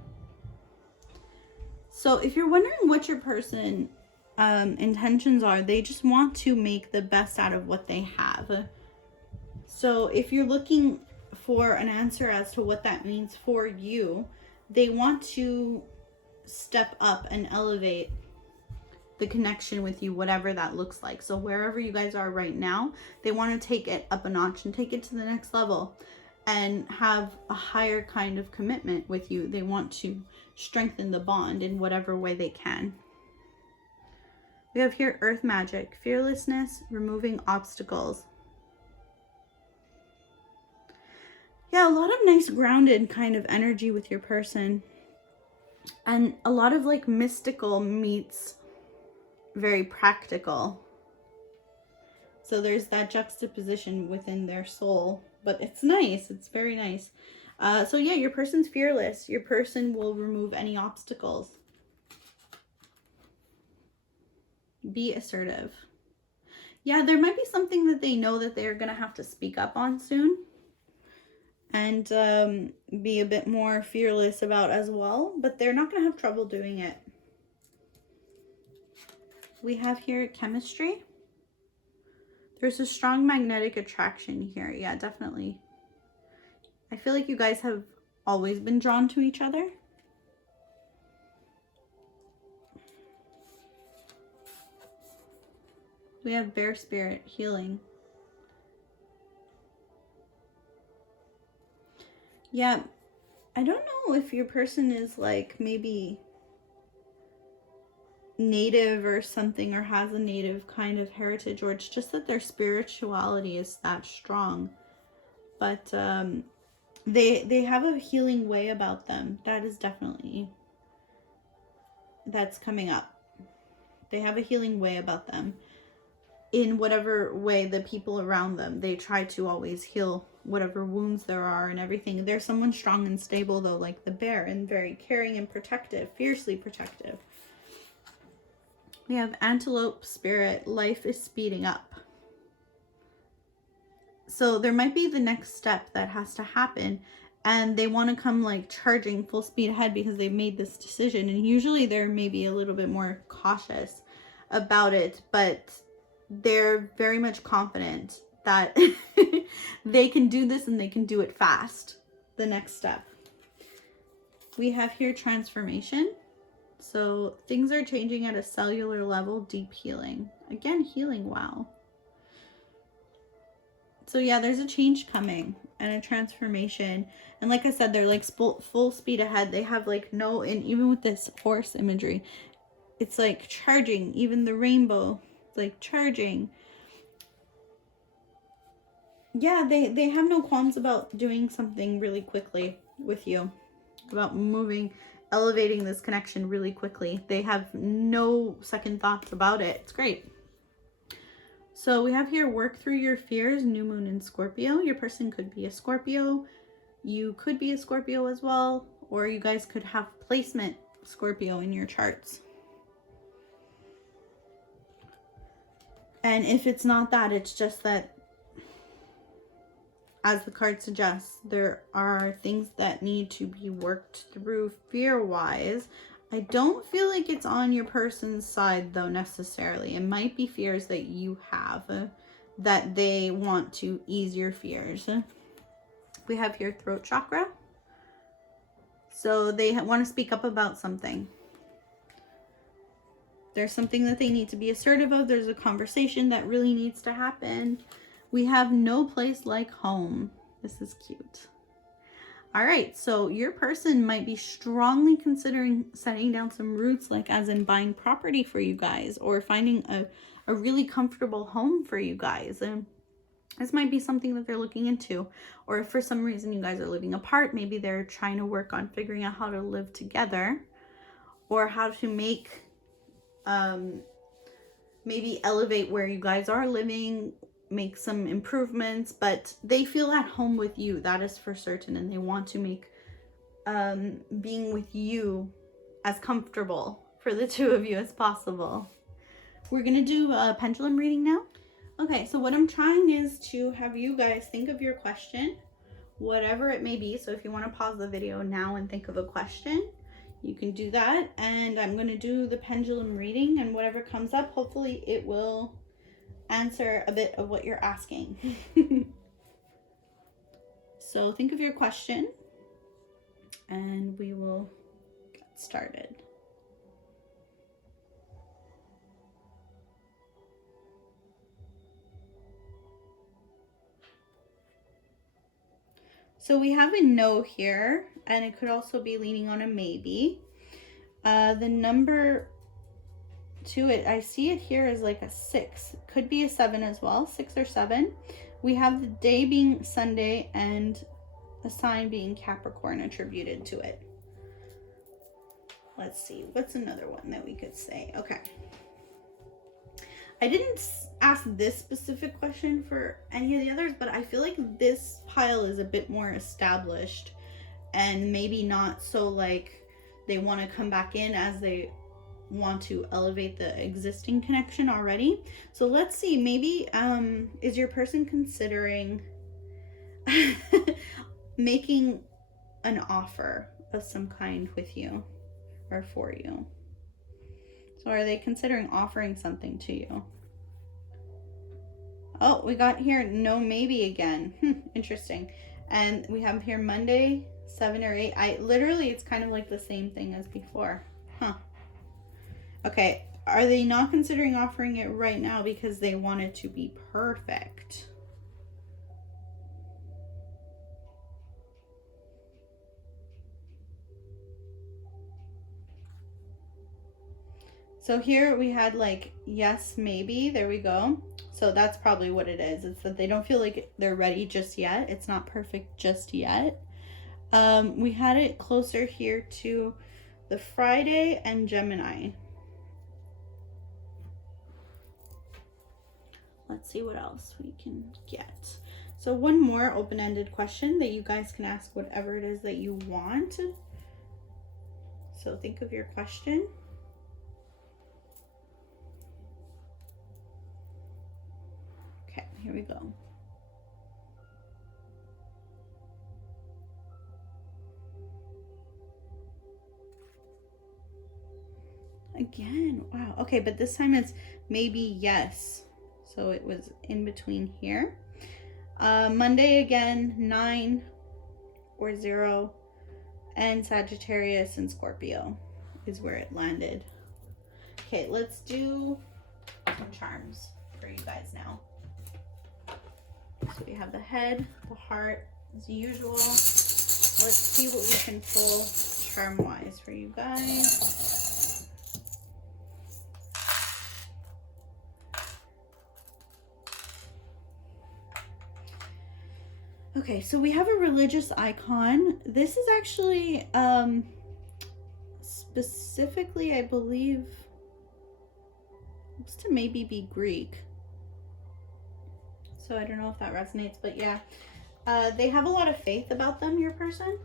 So if you're wondering what your person intentions are, they just want to make the best out of what they have. So if you're looking for an answer as to what that means for you, they want to step up and elevate the connection with you, whatever that looks like. So wherever you guys are right now, they want to take it up a notch and take it to the next level and have a higher kind of commitment with you. They want to strengthen the bond in whatever way they can. We have here earth magic, fearlessness, removing obstacles. Yeah, a lot of nice grounded kind of energy with your person. And a lot of like mystical meets very practical. So there's that juxtaposition within their soul, but it's nice. It's very nice. So yeah, your person's fearless. Your person will remove any obstacles. Be assertive. Yeah, there might be something that they know that they're going to have to speak up on soon. And be a bit more fearless about as well. But they're not going to have trouble doing it. We have here chemistry. There's a strong magnetic attraction here. Yeah, definitely. I feel like you guys have always been drawn to each other. We have bear spirit, healing. Yeah, I don't know if your person is like maybe native or something, or has a native kind of heritage, or it's just that their spirituality is that strong. But they have a healing way about them. That is definitely, that's coming up. They have a healing way about them. In whatever way the people around them, they try to always heal whatever wounds there are and everything. There's someone strong and stable though, like the bear, and very caring and protective, fiercely protective. We have antelope spirit, life is speeding up. So there might be the next step that has to happen, and they want to come like charging full speed ahead because they've made this decision. And usually they're maybe a little bit more cautious about it, but they're very much confident that they can do this and they can do it fast. The next step. We have here transformation. So things are changing at a cellular level, deep healing. Again, healing, wow. So yeah, there's a change coming and a transformation. And like I said, they're like full speed ahead. They have like no, and even with this horse imagery, it's like charging. Even the rainbow, it's like charging. Yeah, they have no qualms about doing something really quickly with you. About moving, elevating this connection really quickly. They have no second thoughts about it. It's great. So we have here, work through your fears, new moon in Scorpio. Your person could be a Scorpio. You could be a Scorpio as well. Or you guys could have placement Scorpio in your charts. And if it's not that, it's just that, as the card suggests, there are things that need to be worked through fear-wise. I don't feel like it's on your person's side, though, necessarily. It might be fears that you have that they want to ease your fears. We have here throat chakra. So they want to speak up about something. There's something that they need to be assertive of. There's a conversation that really needs to happen. We have no place like home. This is cute. All right, so your person might be strongly considering setting down some roots, like as in buying property for you guys, or finding a really comfortable home for you guys. And this might be something that they're looking into. Or if for some reason you guys are living apart, maybe they're trying to work on figuring out how to live together, or how to make, maybe elevate where you guys are living, make some improvements, but they feel at home with you, that is for certain, and they want to make being with you as comfortable for the two of you as possible. We're gonna do a pendulum reading now. Okay, so what I'm trying is to have you guys think of your question, whatever it may be. So if you want to pause the video now and think of a question, you can do that. And I'm going to do the pendulum reading, and whatever comes up, hopefully it will answer a bit of what you're asking. So think of your question and we will get started. So we have a no here, and it could also be leaning on a maybe. The number to it, I see it here as like a 6. Could be a 7 as well, 6 or 7. We have the day being Sunday and the sign being Capricorn attributed to it. Let's see, what's another one that we could say? Okay. I didn't ask this specific question for any of the others, but I feel like this pile is a bit more established and maybe not so like they want to come back in as they want to elevate the existing connection already. So let's see, maybe is your person considering making an offer of some kind with you or for you? So are they considering offering something to you? Oh, we got here no maybe again. Interesting. And we have here Monday 7 or 8. It's kind of like the same thing as before. Okay, are they not considering offering it right now because they want it to be perfect? So here we had like, yes, maybe, there we go. So that's probably what it is. It's that they don't feel like they're ready just yet. It's not perfect just yet. We had it closer here to the Friday and Gemini. Let's see what else we can get. So one more open-ended question that you guys can ask whatever it is that you want. So think of your question. Okay, here we go. Again, wow. Okay, but this time it's maybe yes. So it was in between here. Monday again, 9 or 0. And Sagittarius and Scorpio is where it landed. Okay, let's do some charms for you guys now. So we have the head, the heart, as usual. Let's see what we can pull charm-wise for you guys. Okay, so we have a religious icon. This is actually specifically, I believe, looks to maybe be Greek. So I don't know if that resonates, but yeah. They have a lot of faith about them, your person.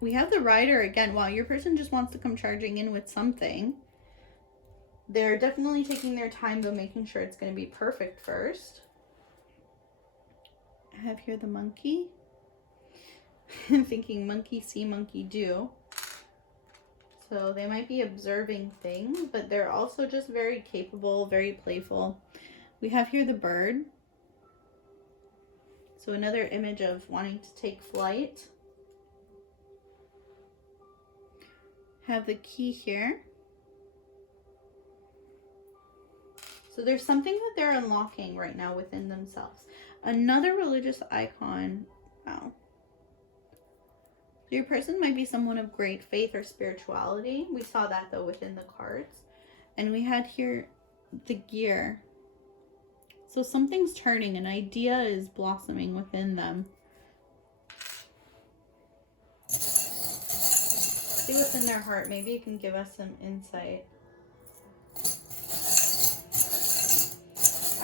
We have the Rider again. Wow, your person just wants to come charging in with something. They're definitely taking their time, though, making sure it's going to be perfect first. I have here the monkey. I'm thinking monkey see, monkey do. So they might be observing things, but they're also just very capable, very playful. We have here the bird. So another image of wanting to take flight. Have the key here. So there's something that they're unlocking right now within themselves. Another religious icon. Wow. Your person might be someone of great faith or spirituality. We saw that though within the cards. And we had here the gear. So something's turning, an idea is blossoming within them. See what's in their heart. Maybe it can give us some insight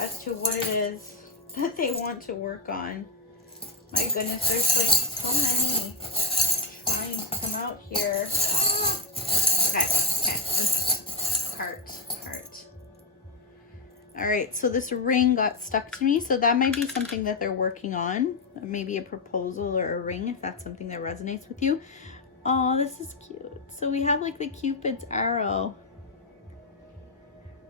as to what it is that they want to work on. My goodness, there's like so many trying to come out here. Okay. Heart. All right, so this ring got stuck to me, so that might be something that they're working on. Maybe a proposal or a ring, if that's something that resonates with you. Oh, this is cute. So we have like the Cupid's arrow.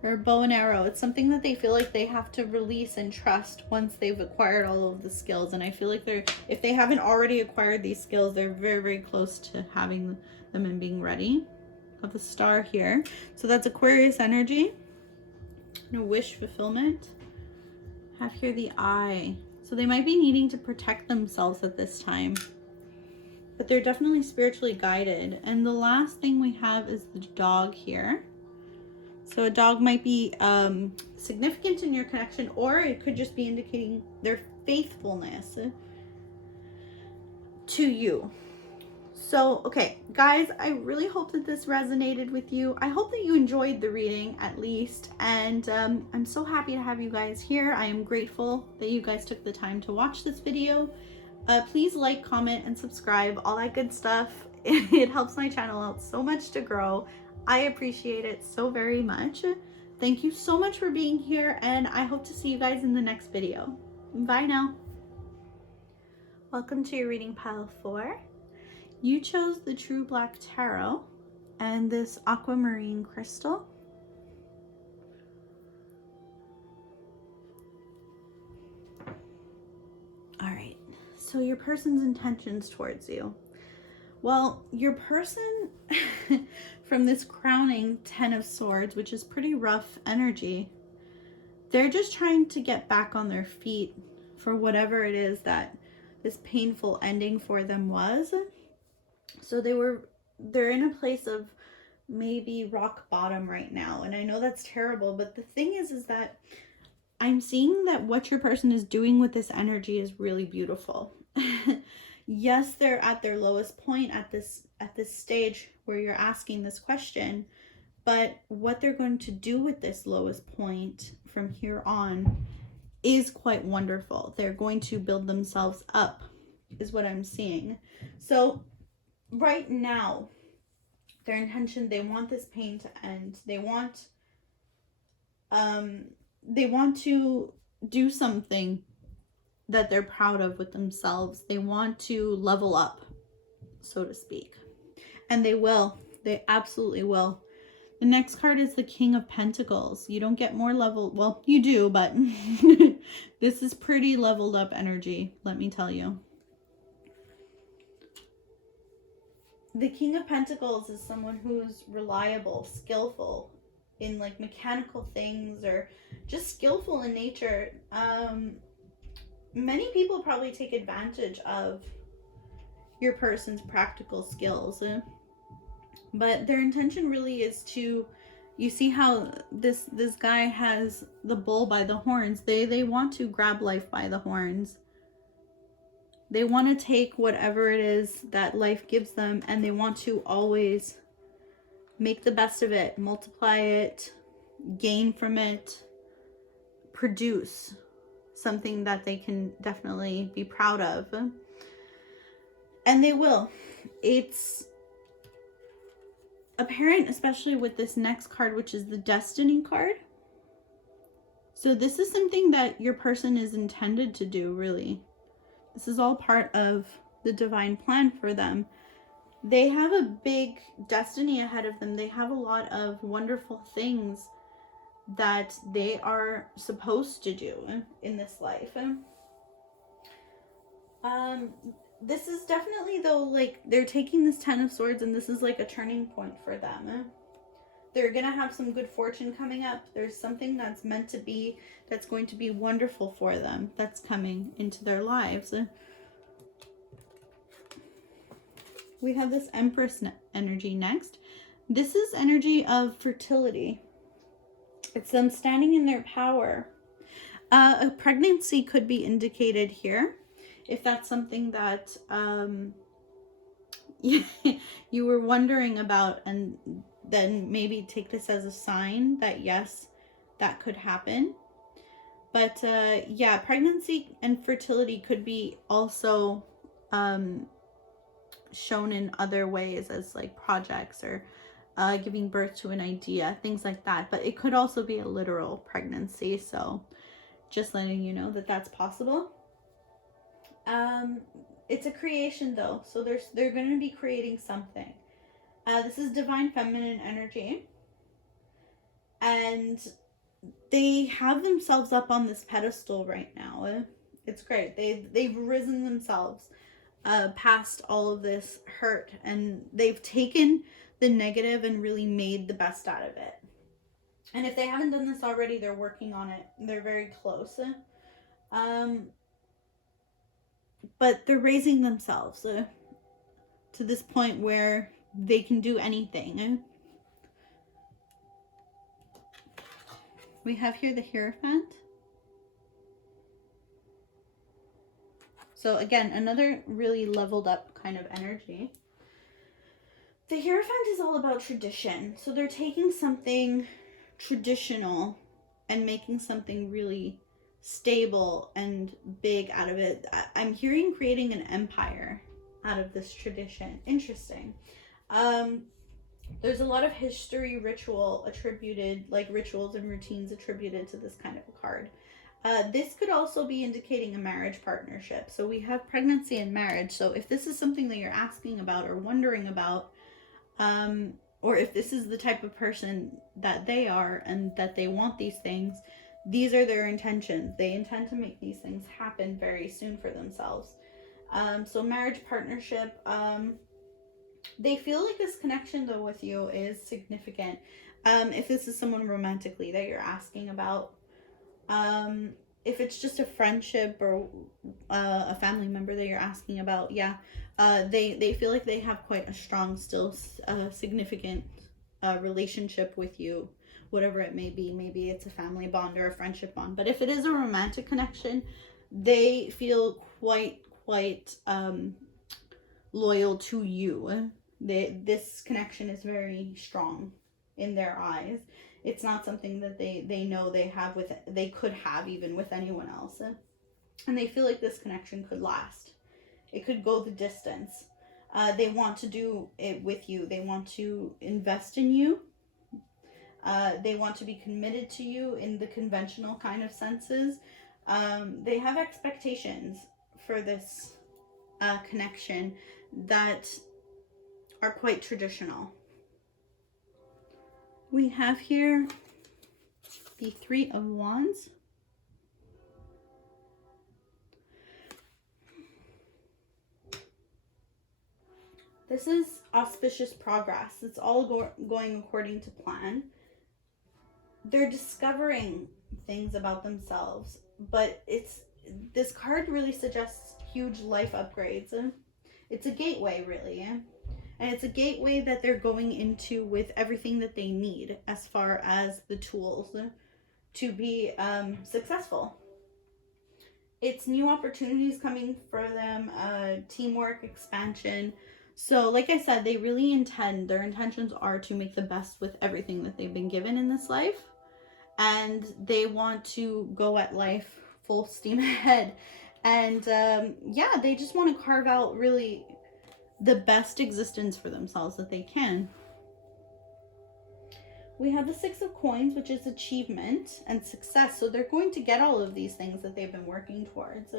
Or bow and arrow. It's something that they feel like they have to release and trust once they've acquired all of the skills. And I feel like if they haven't already acquired these skills, they're very, very close to having them and being ready. Have the star here. So that's Aquarius energy. And a wish fulfillment. Have here the eye. So they might be needing to protect themselves at this time. But they're definitely spiritually guided. And the last thing we have is the dog here. So a dog might be significant in your connection, or it could just be indicating their faithfulness to you. So, okay, guys, I really hope that this resonated with you. I hope that you enjoyed the reading at least. And I'm so happy to have you guys here. I am grateful that you guys took the time to watch this video. Please like, comment, and subscribe, all that good stuff. It helps my channel out so much to grow. I appreciate it so very much. Thank you so much for being here, and I hope to see you guys in the next video. Bye now. Welcome to your reading pile 4. You chose the True Black Tarot and this Aquamarine crystal. All right, so your person's intentions towards you. Well, your person from this crowning 10 of Swords, which is pretty rough energy, they're just trying to get back on their feet for whatever it is that this painful ending for them was. So they're in a place of maybe rock bottom right now. And I know that's terrible, but the thing is that I'm seeing that what your person is doing with this energy is really beautiful. Yes, they're at their lowest point at this stage where you're asking this question, but what they're going to do with this lowest point from here on is quite wonderful. They're going to build themselves up, is what I'm seeing. So right now, their intention, they want this pain to end. They want to do something that they're proud of with themselves. They want to level up, so to speak. And they will. They absolutely will. The next card is the King of Pentacles. You don't get more level. Well, you do, but this is pretty leveled up energy, let me tell you. The King of Pentacles is someone who's reliable, skillful in like mechanical things, or just skillful in nature. Many people probably take advantage of your person's practical skills, but their intention really is to, you see how this guy has the bull by the horns. They want to grab life by the horns. They want to take whatever it is that life gives them, and they want to always make the best of it, multiply it, gain from it, produce something that they can definitely be proud of. And they will. It's apparent, especially with this next card, which is the Destiny card. So this is something that your person is intended to do, really. This is all part of the divine plan for them. They have a big destiny ahead of them. They have a lot of wonderful things that they are supposed to do in this life. This is definitely, though, like, they're taking this 10 of Swords, and this is like a turning point for them. They're gonna have some good fortune coming up. There's something that's meant to be, that's going to be wonderful for them, that's coming into their lives. We have this Empress energy next. This is energy of fertility. It's them standing in their power. A pregnancy could be indicated here, if that's something that you were wondering about, and then maybe take this as a sign that yes, that could happen. But yeah, pregnancy and fertility could be also shown in other ways, as like projects, or giving birth to an idea, things like that. But it could also be a literal pregnancy, so just letting you know that that's possible. It's a creation, though, so they're going to be creating something. This is divine feminine energy, and they have themselves up on this pedestal right now. It's great. They've risen themselves past all of this hurt, and they've taken the negative and really made the best out of it. And if they haven't done this already, they're working on it. They're very close. But they're raising themselves to this point where they can do anything. We have here the Hierophant. So again, another really leveled up kind of energy. The Hierophant is all about tradition. So they're taking something traditional and making something really stable and big out of it. I'm hearing creating an empire out of this tradition. Interesting. There's a lot of history ritual attributed, like rituals and routines attributed to this kind of a card. This could also be indicating a marriage partnership. So we have pregnancy and marriage. So if this is something that you're asking about or wondering about, or if this is the type of person that they are and that they want these things, these are their intentions. They intend to make these things happen very soon for themselves. So marriage partnership, they feel like this connection though with you is significant. If this is someone romantically that you're asking about, if it's just a friendship or a family member that you're asking about, yeah, they feel like they have quite a strong, still significant relationship with you, whatever it may be. Maybe it's a family bond or a friendship bond. But if it is a romantic connection, they feel quite loyal to you. This connection is very strong in their eyes. It's not something that they know they could have even with anyone else. And they feel like this connection could last. It could go the distance. They want to do it with you. They want to invest in you. They want to be committed to you in the conventional kind of senses. They have expectations for this connection that are quite traditional. We have here the Three of Wands. This is auspicious progress. It's all going according to plan. They're discovering things about themselves, but this card really suggests huge life upgrades. It's a gateway, really. And it's a gateway that they're going into with everything that they need as far as the tools to be successful. It's new opportunities coming for them, teamwork, expansion. So like I said, they really their intentions are to make the best with everything that they've been given in this life. And they want to go at life full steam ahead. And yeah, they just want to carve out really the best existence for themselves that they can. We have the Six of Coins, which is achievement and success. So they're going to get all of these things that they've been working towards.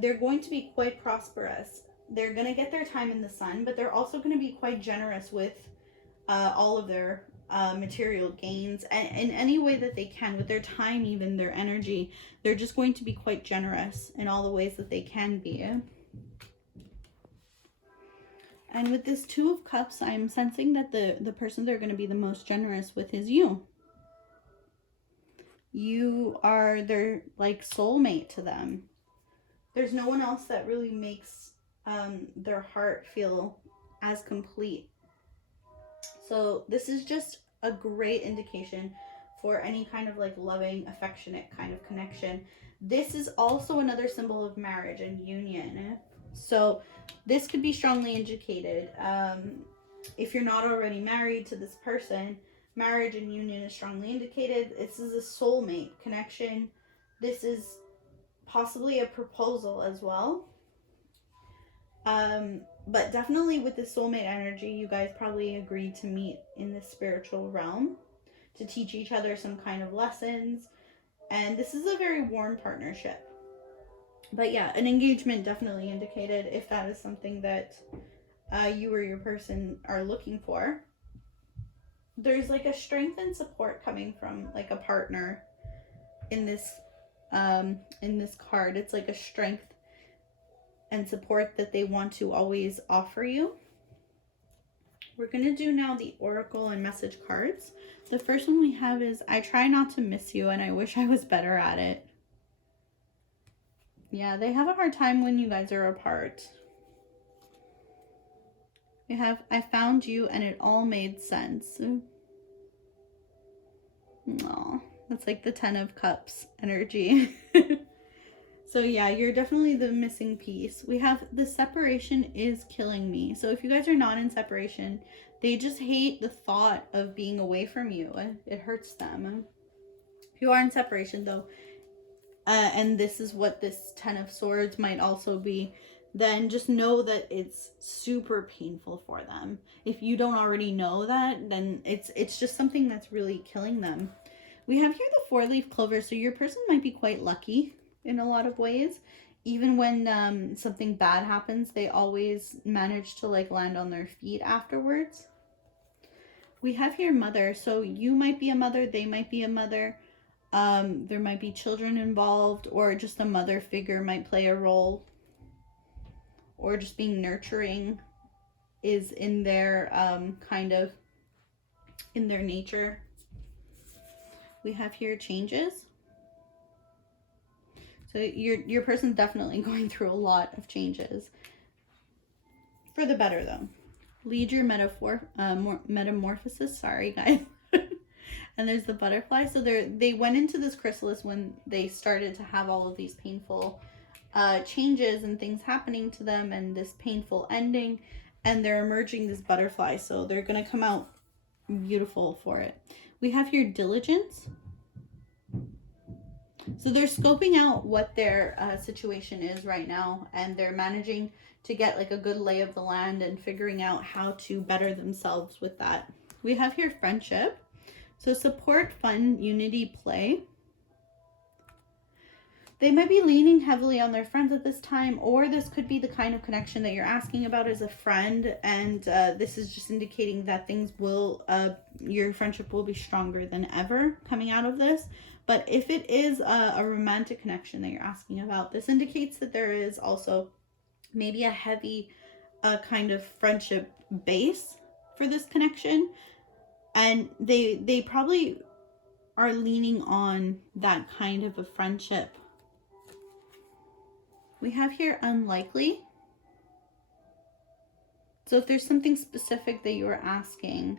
They're going to be quite prosperous. They're going to get their time in the sun, but they're also going to be quite generous with all of their material gains and in any way that they can, with their time, even their energy. They're just going to be quite generous in all the ways that they can be. And with this Two of Cups, I'm sensing that the person they're going to be the most generous with is you. You are their like soulmate to them. There's no one else that really makes their heart feel as complete. So this is just a great indication for any kind of like loving, affectionate kind of connection. This is also another symbol of marriage and union. So this could be strongly indicated. If you're not already married to this person, marriage and union is strongly indicated. This is a soulmate connection. This is possibly a proposal as well. But definitely with the soulmate energy, you guys probably agreed to meet in the spiritual realm to teach each other some kind of lessons. And this is a very warm partnership. But yeah, an engagement definitely indicated if that is something that you or your person are looking for. There's like a strength and support coming from like a partner in this card. It's like a strength and support that they want to always offer you. We're going to do now the oracle and message cards. The first one we have is, I try not to miss you and I wish I was better at it. Yeah, they have a hard time when you guys are apart. We have, I found you and it all made sense. Aw, that's like the 10 of Cups energy. So yeah, you're definitely the missing piece. We have the separation is killing me. So if you guys are not in separation, they just hate the thought of being away from you. It hurts them. If you are in separation though, and this is what this 10 of Swords might also be, then just know that it's super painful for them. If you don't already know that, then it's just something that's really killing them. We have here the 4-leaf clover, so your person might be quite lucky in a lot of ways. Even when something bad happens, they always manage to like land on their feet afterwards. We have here mother, so you might be a mother, they might be a mother. There might be children involved, or just a mother figure might play a role, or just being nurturing is in their kind of in their nature. We have here changes. So your person's definitely going through a lot of changes. For the better though. Lead your metamorphosis. Sorry guys. And there's the butterfly. So they went into this chrysalis when they started to have all of these painful changes and things happening to them and this painful ending. And they're emerging this butterfly. So they're going to come out beautiful for it. We have here diligence. So they're scoping out what their situation is right now, and they're managing to get like a good lay of the land and figuring out how to better themselves with that. We have here friendship. So support, fun, unity, play. They might be leaning heavily on their friends at this time, or this could be the kind of connection that you're asking about as a friend, and this is just indicating that things will, your friendship will be stronger than ever coming out of this. But if it is a romantic connection that you're asking about, this indicates that there is also maybe a heavy kind of friendship base for this connection. And they probably are leaning on that kind of a friendship. We have here unlikely. So if there's something specific that you are asking,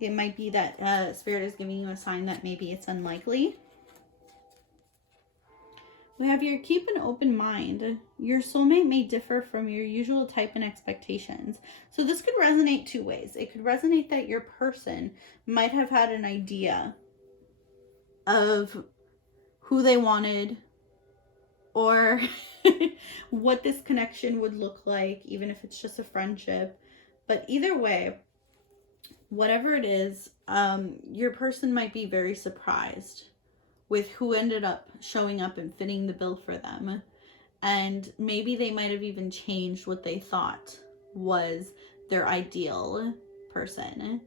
it might be that Spirit is giving you a sign that maybe it's unlikely. We have your keep an open mind. Your soulmate may differ from your usual type and expectations. So this could resonate two ways. It could resonate that your person might have had an idea of who they wanted or what this connection would look like, even if it's just a friendship. But either way, whatever it is, your person might be very surprised with who ended up showing up and fitting the bill for them. And maybe they might have even changed what they thought was their ideal person.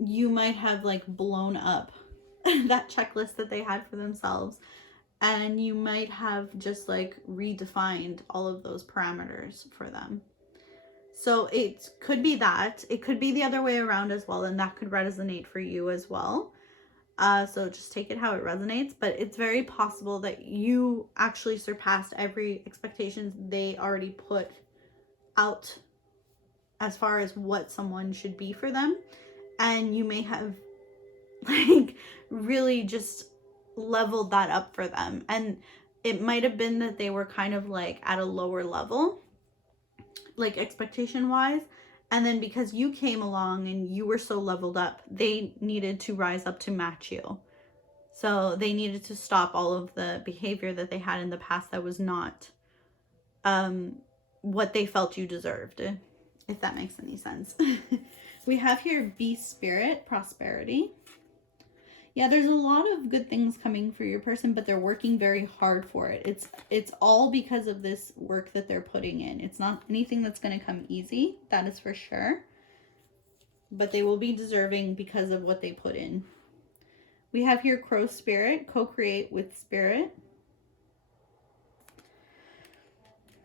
You might have like blown up that checklist that they had for themselves, and you might have just like redefined all of those parameters for them. So it could be that. It could be the other way around as well, and that could resonate for you as well. So just take it how it resonates, but it's very possible that you actually surpassed every expectation they already put out as far as what someone should be for them. And you may have like really just leveled that up for them. And it might have been that they were kind of like at a lower level, like expectation wise. And then because you came along and you were so leveled up, they needed to rise up to match you. So they needed to stop all of the behavior that they had in the past that was not what they felt you deserved, if that makes any sense. We have here beast spirit, prosperity. Yeah, there's a lot of good things coming for your person, but they're working very hard for it. It's all because of this work that they're putting in. It's not anything that's going to come easy, that is for sure. But they will be deserving because of what they put in. We have here crow spirit, co-create with spirit.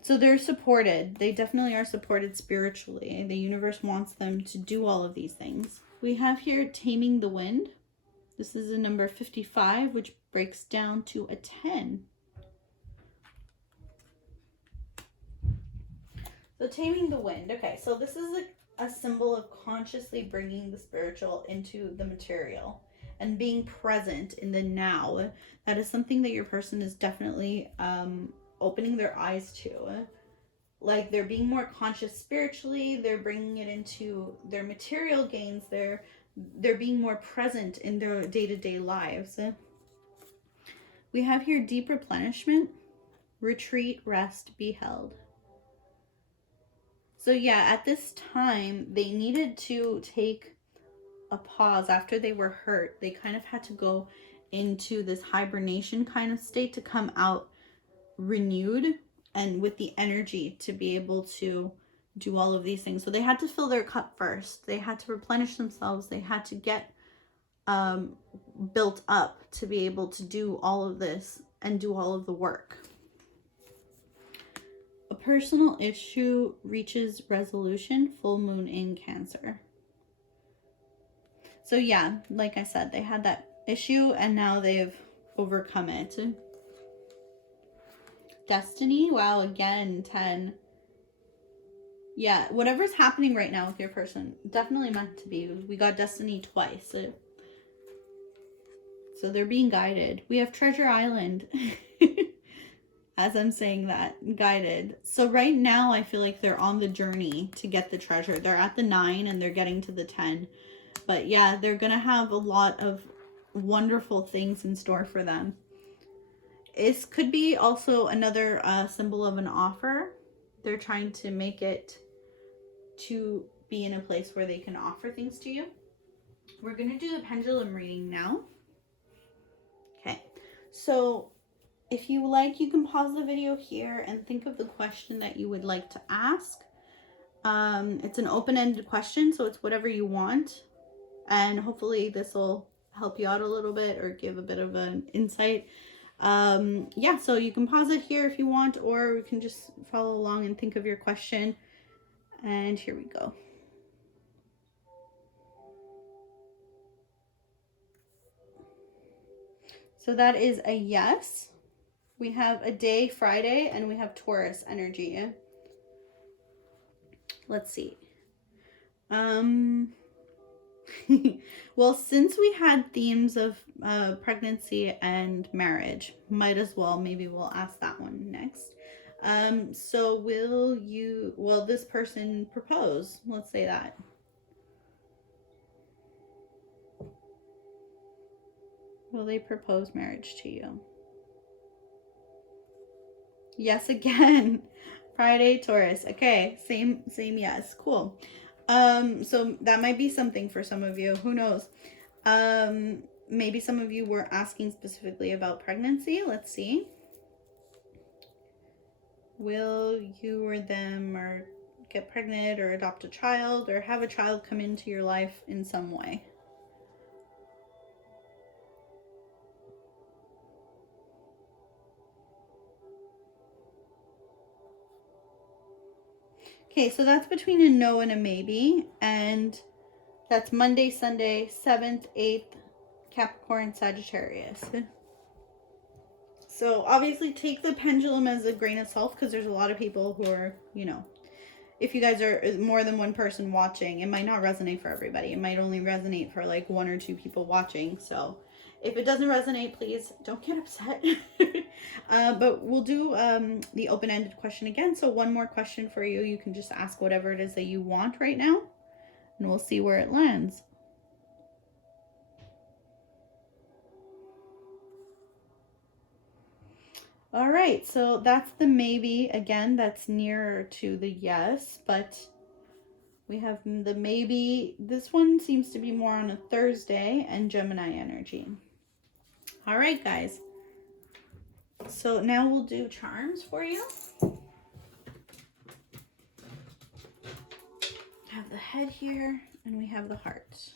So they're supported. They definitely are supported spiritually. The universe wants them to do all of these things. We have here taming the wind. This is a number 55, which breaks down to a 10. So taming the wind. Okay, so this is a symbol of consciously bringing the spiritual into the material. and being present in the now. That is something that your person is definitely opening their eyes to. Like, they're being more conscious spiritually, they're bringing it into their material gains, they're being more present in their day-to-day lives. We have here deep replenishment, retreat, rest, be held. So yeah, at this time, they needed to take a pause after they were hurt. They kind of had to go into this hibernation kind of state to come out renewed and with the energy to be able to do all of these things. So they had to fill their cup first. They had to replenish themselves. They had to get built up to be able to do all of this and do all of the work. A personal issue reaches resolution, full moon in Cancer. So yeah, like I said, they had that issue and now they've overcome it. Destiny, wow, again, 10. Yeah, whatever's happening right now with your person, definitely meant to be. We got destiny twice. So they're being guided. We have Treasure Island. As I'm saying that, guided. So right now, I feel like they're on the journey to get the treasure. They're at the 9 and they're getting to the 10. But yeah, they're going to have a lot of wonderful things in store for them. This could be also another symbol of an offer. They're trying to make it to be in a place where they can offer things to you. We're going to do the pendulum reading now. Okay, so if you like, you can pause the video here and think of the question that you would like to ask. It's an open-ended question, so it's whatever you want. And hopefully this will help you out a little bit or give a bit of an insight. Yeah, so you can pause it here if you want, or we can just follow along and think of your question. And here we go. So that is a yes. We have a day, Friday, and we have Taurus energy. Let's see. Well, since we had themes of pregnancy and marriage, might as well, maybe we'll ask that one next. So will this person propose? Let's say that. Will they propose marriage to you? Yes, again. Friday, Taurus. Okay, same yes. Cool. So that might be something for some of you. Who knows? Maybe some of you were asking specifically about pregnancy. Let's see. Will you or them or get pregnant or adopt a child or have a child come into your life in some way? Okay, so that's between a no and a maybe, and that's Monday, Sunday, 7th, 8th, Capricorn, Sagittarius. So obviously take the pendulum as a grain of salt, because there's a lot of people who are, you know, if you guys are more than one person watching, it might not resonate for everybody. It might only resonate for like 1 or 2 people watching. So if it doesn't resonate, please don't get upset. But we'll do the open-ended question again. So one more question for you. You can just ask whatever it is that you want right now, and we'll see where it lands. All right, so that's the maybe. Again, that's nearer to the yes, but we have the maybe. This one seems to be more on a Thursday and Gemini energy. All right, guys. So now we'll do charms for you. Have the head here, and we have the hearts.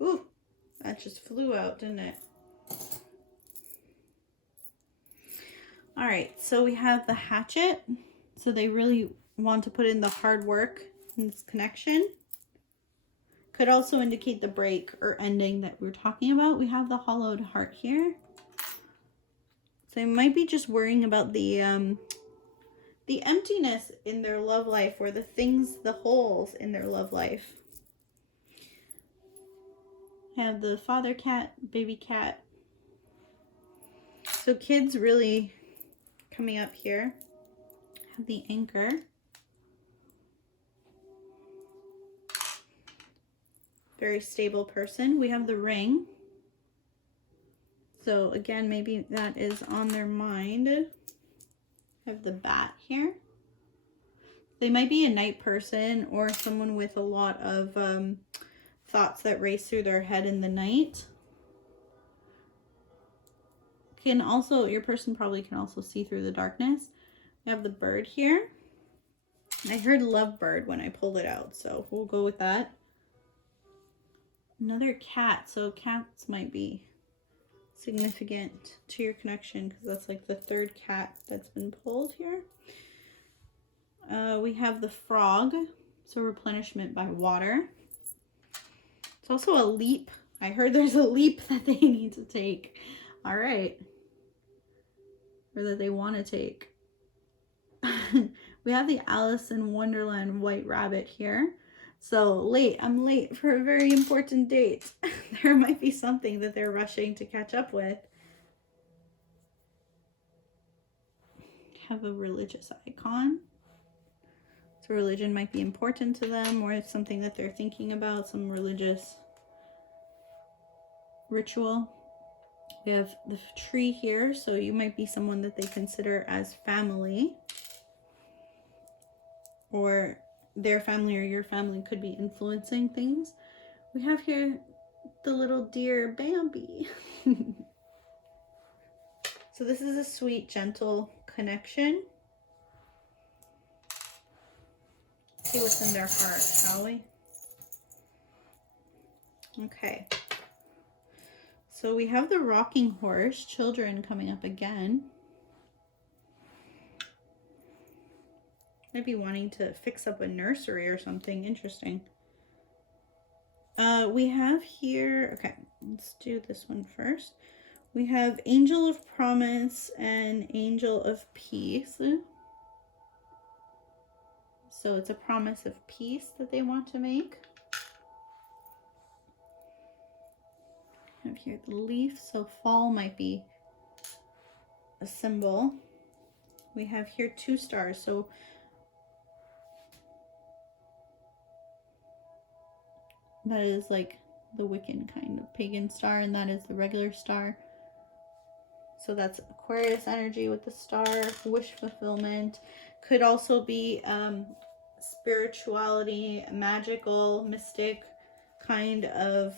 Ooh, that just flew out, didn't it? All right, so we have the hatchet. So they really want to put in the hard work in this connection. Could also indicate the break or ending that we're talking about. We have the hollowed heart here. So I might be just worrying about the the emptiness in their love life, or the things, the holes in their love life. Have the father cat, baby cat. So kids really coming up here. Have the anchor. Very stable person. We have the ring. So again, maybe that is on their mind. Have the bat here. They might be a night person or someone with a lot of thoughts that race through their head in the night. Can also, your person probably can also see through the darkness. We have the bird here. I heard lovebird when I pulled it out, so we'll go with that. Another cat, so cats might be significant to your connection because that's like the third cat that's been pulled here. We have the frog, so replenishment by water. It's also a leap. I heard there's a leap that they need to take. All right. Or that they want to take. We have the Alice in Wonderland white rabbit here. So I'm late for a very important date. There might be something that they're rushing to catch up with. Have a religious icon. So religion might be important to them, or it's something that they're thinking about, some religious ritual. We have the tree here, so you might be someone that they consider as family, or their family or your family could be influencing things. We have here the little deer Bambi. So this is a sweet, gentle connection. See what's in their heart, shall we? Okay. So we have the rocking horse, children coming up again. Might be wanting to fix up a nursery or something. Interesting. We have here, okay, let's do this one first. We have Angel of Promise and Angel of Peace. So it's a promise of peace that they want to make. Have here the leaf, so fall might be a symbol. We have here 2 stars, so that is like the Wiccan kind of pagan star, and that is the regular star. So that's Aquarius energy with the star, wish fulfillment. Could also be spirituality, magical, mystic kind of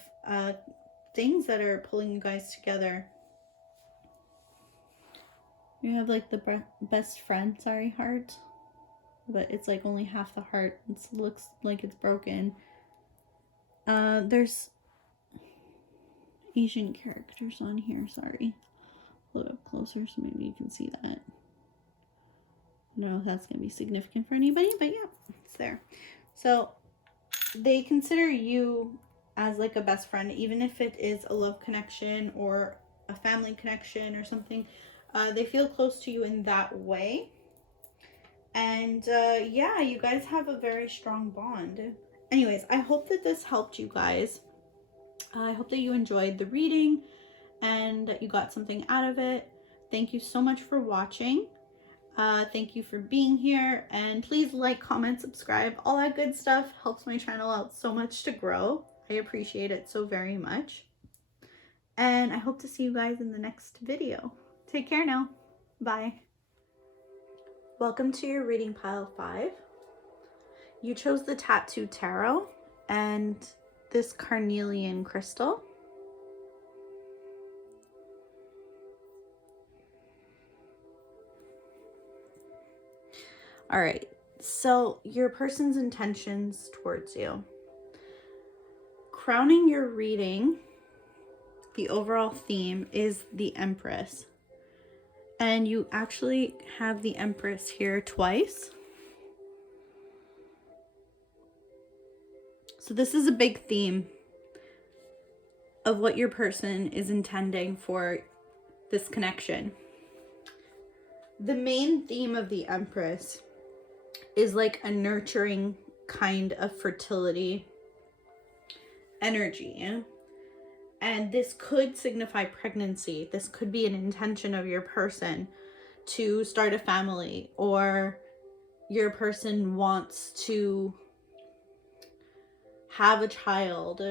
things that are pulling you guys together. You have like the best friend, heart, but it's like only half the heart. It looks like it's broken. There's Asian characters on here, sorry. A little up closer so maybe you can see that. I don't know if that's going to be significant for anybody, but yeah, it's there. So they consider you as like a best friend, even if it is a love connection or a family connection or something. They feel close to you in that way. And yeah, you guys have a very strong bond. Anyways, I hope that this helped you guys. I hope that you enjoyed the reading and that you got something out of it. Thank you so much for watching. Thank you for being here, and please like, comment, subscribe, all that good stuff helps my channel out so much to grow. I appreciate it so very much, and I hope to see you guys in the next video. Take care now. Bye. Welcome to your reading pile 5. You chose the Tattoo Tarot and this Carnelian crystal. All right, so your person's intentions towards you. Crowning your reading, the overall theme is the Empress. And you actually have the Empress here twice. So this is a big theme of what your person is intending for this connection. The main theme of the Empress is like a nurturing kind of fertility energy. And this could signify pregnancy. This could be an intention of your person to start a family, or your person wants to have a child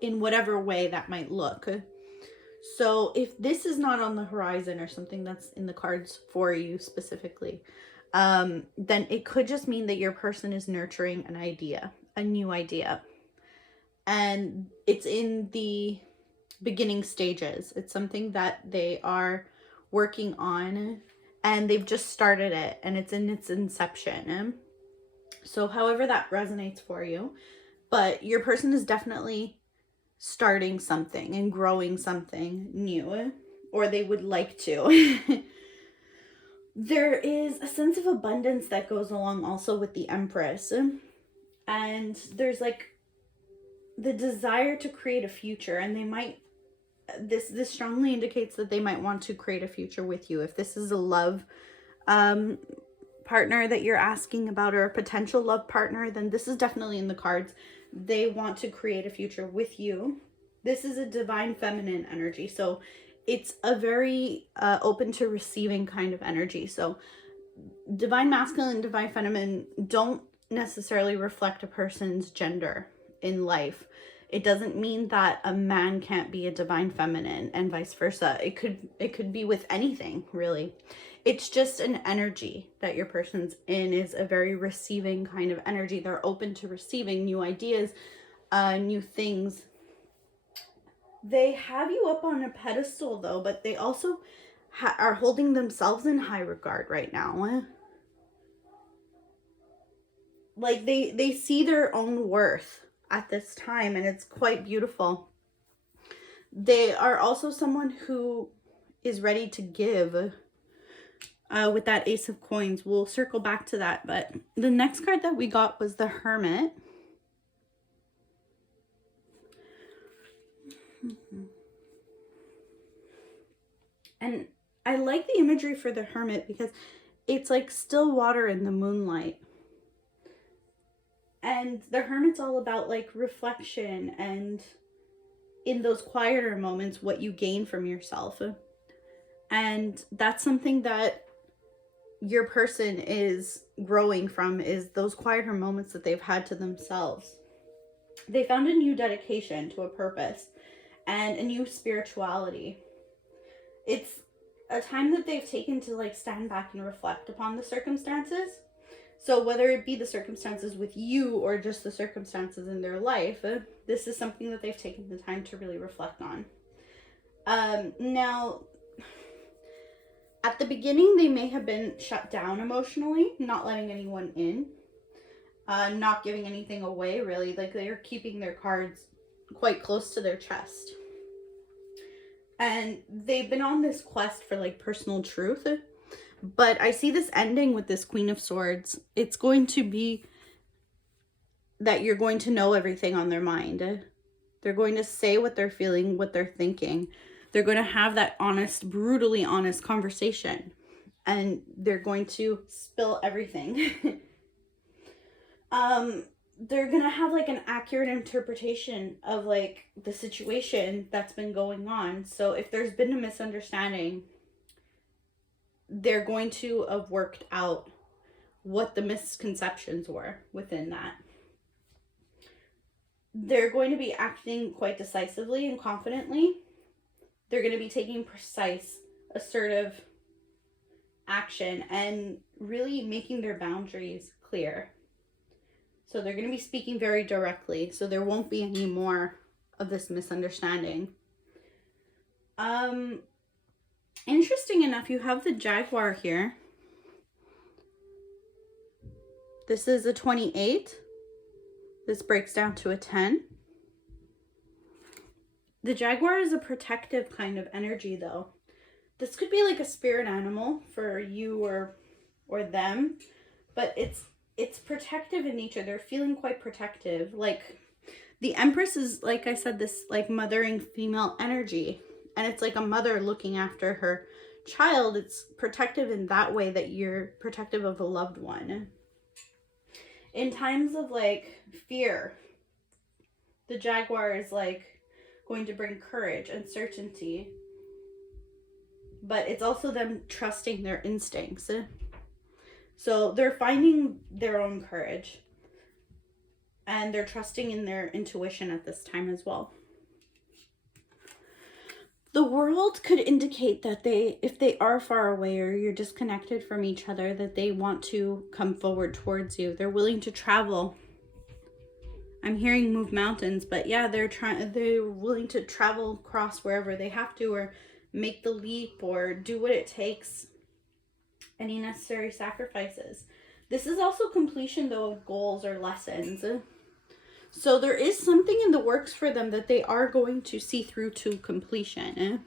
in whatever way that might look. So if this is not on the horizon or something that's in the cards for you specifically, then it could just mean that your person is nurturing an idea, a new idea. And it's in the beginning stages. It's something that they are working on, and they've just started it, and it's in its inception. So however that resonates for you, but your person is definitely starting something and growing something new, or they would like to. There is a sense of abundance that goes along also with the Empress, and there's like the desire to create a future, and they might, this strongly indicates that they might want to create a future with you. If this is a love partner that you're asking about, or a potential love partner, then this is definitely in the cards. They want to create a future with you. This is a divine feminine energy, so it's a very open to receiving kind of energy. So divine masculine, divine feminine don't necessarily reflect a person's gender in life. It doesn't mean that a man can't be a divine feminine and vice versa. It could be with anything, really. It's just an energy that your person's in, is a very receiving kind of energy. They're open to receiving new ideas, new things. They have you up on a pedestal though, but they also are holding themselves in high regard right now. Like they see their own worth at this time, and it's quite beautiful. They are also someone who is ready to give. With that Ace of Coins, we'll circle back to that, but the next card that we got was the Hermit. And I like the imagery for the Hermit because it's like still water in the moonlight. And the Hermit's all about like reflection, and in those quieter moments, what you gain from yourself. And that's something that your person is growing from, is those quieter moments that they've had to themselves. They found a new dedication to a purpose and a new spirituality. It's a time that they've taken to like stand back and reflect upon the circumstances. So whether it be the circumstances with you or just the circumstances in their life, this is something that they've taken the time to really reflect on. Now, at the beginning, they may have been shut down emotionally, not letting anyone in, not giving anything away, really. Like, they're keeping their cards quite close to their chest. And they've been on this quest for, like, personal truth. But I see this ending with this Queen of Swords. It's going to be that you're going to know everything on their mind. They're going to say what they're feeling, what they're thinking. They're going to have that honest, brutally honest conversation. And they're going to spill everything. They're going to have like an accurate interpretation of like the situation that's been going on. So if there's been a misunderstanding, they're going to have worked out what the misconceptions were within that. They're going to be acting quite decisively and confidently. They're going to be taking precise, assertive action and really making their boundaries clear. So they're going to be speaking very directly, so there won't be any more of this misunderstanding. Interesting enough, you have the Jaguar here. This is a 28. This breaks down to a 10. The Jaguar is a protective kind of energy, though. This could be like a spirit animal for you or them, but it's protective in nature. They're feeling quite protective. Like, the Empress is, like I said, this like mothering female energy. And it's like a mother looking after her child, it's protective in that way, that you're protective of a loved one. In times of like fear, the Jaguar is like going to bring courage and certainty, but it's also them trusting their instincts. So they're finding their own courage, and they're trusting in their intuition at this time as well. The world could indicate that if they are far away or you're disconnected from each other, that they want to come forward towards you. They're willing to travel. I'm hearing move mountains, but yeah, they're willing to travel across wherever they have to, or make the leap, or do what it takes. Any necessary sacrifices. This is also completion, though, of goals or lessons. So there is something in the works for them that they are going to see through to completion.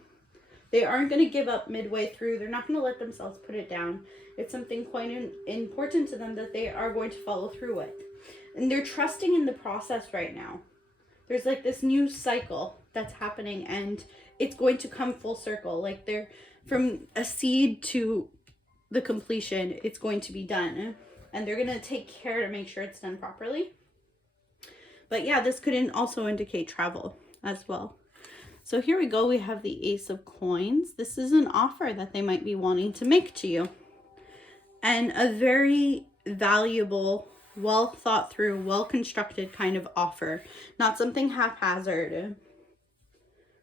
They aren't going to give up midway through. They're not going to let themselves put it down. It's something quite important to them that they are going to follow through with. And they're trusting in the process right now. There's like this new cycle that's happening, and it's going to come full circle. Like they're from a seed to the completion, it's going to be done. And they're going to take care to make sure it's done properly. But yeah, this could also indicate travel as well. So here we go. We have the Ace of Coins. This is an offer that they might be wanting to make to you. And a very valuable, well thought through, well constructed kind of offer. Not something haphazard.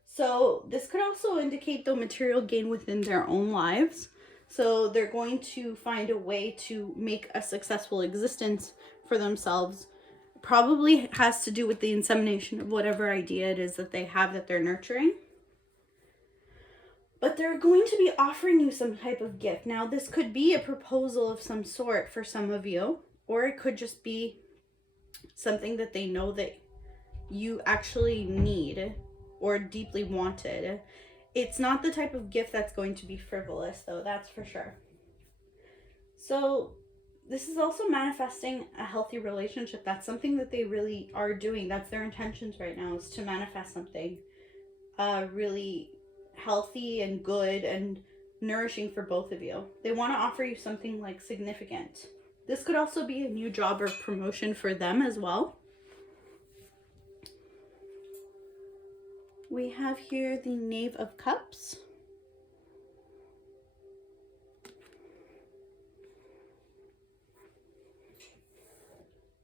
So this could also indicate the material gain within their own lives. So they're going to find a way to make a successful existence for themselves. Probably has to do with the insemination of whatever idea it is that they have that they're nurturing. But they're going to be offering you some type of gift. Now, this could be a proposal of some sort for some of you, or it could just be something that they know that you actually need or deeply wanted. It's not the type of gift that's going to be frivolous, though, that's for sure. So this is also manifesting a healthy relationship. That's something that they really are doing. That's their intentions right now, is to manifest something really healthy and good and nourishing for both of you. They want to offer you something like significant. This could also be a new job or promotion for them as well. We have here the Knave of Cups.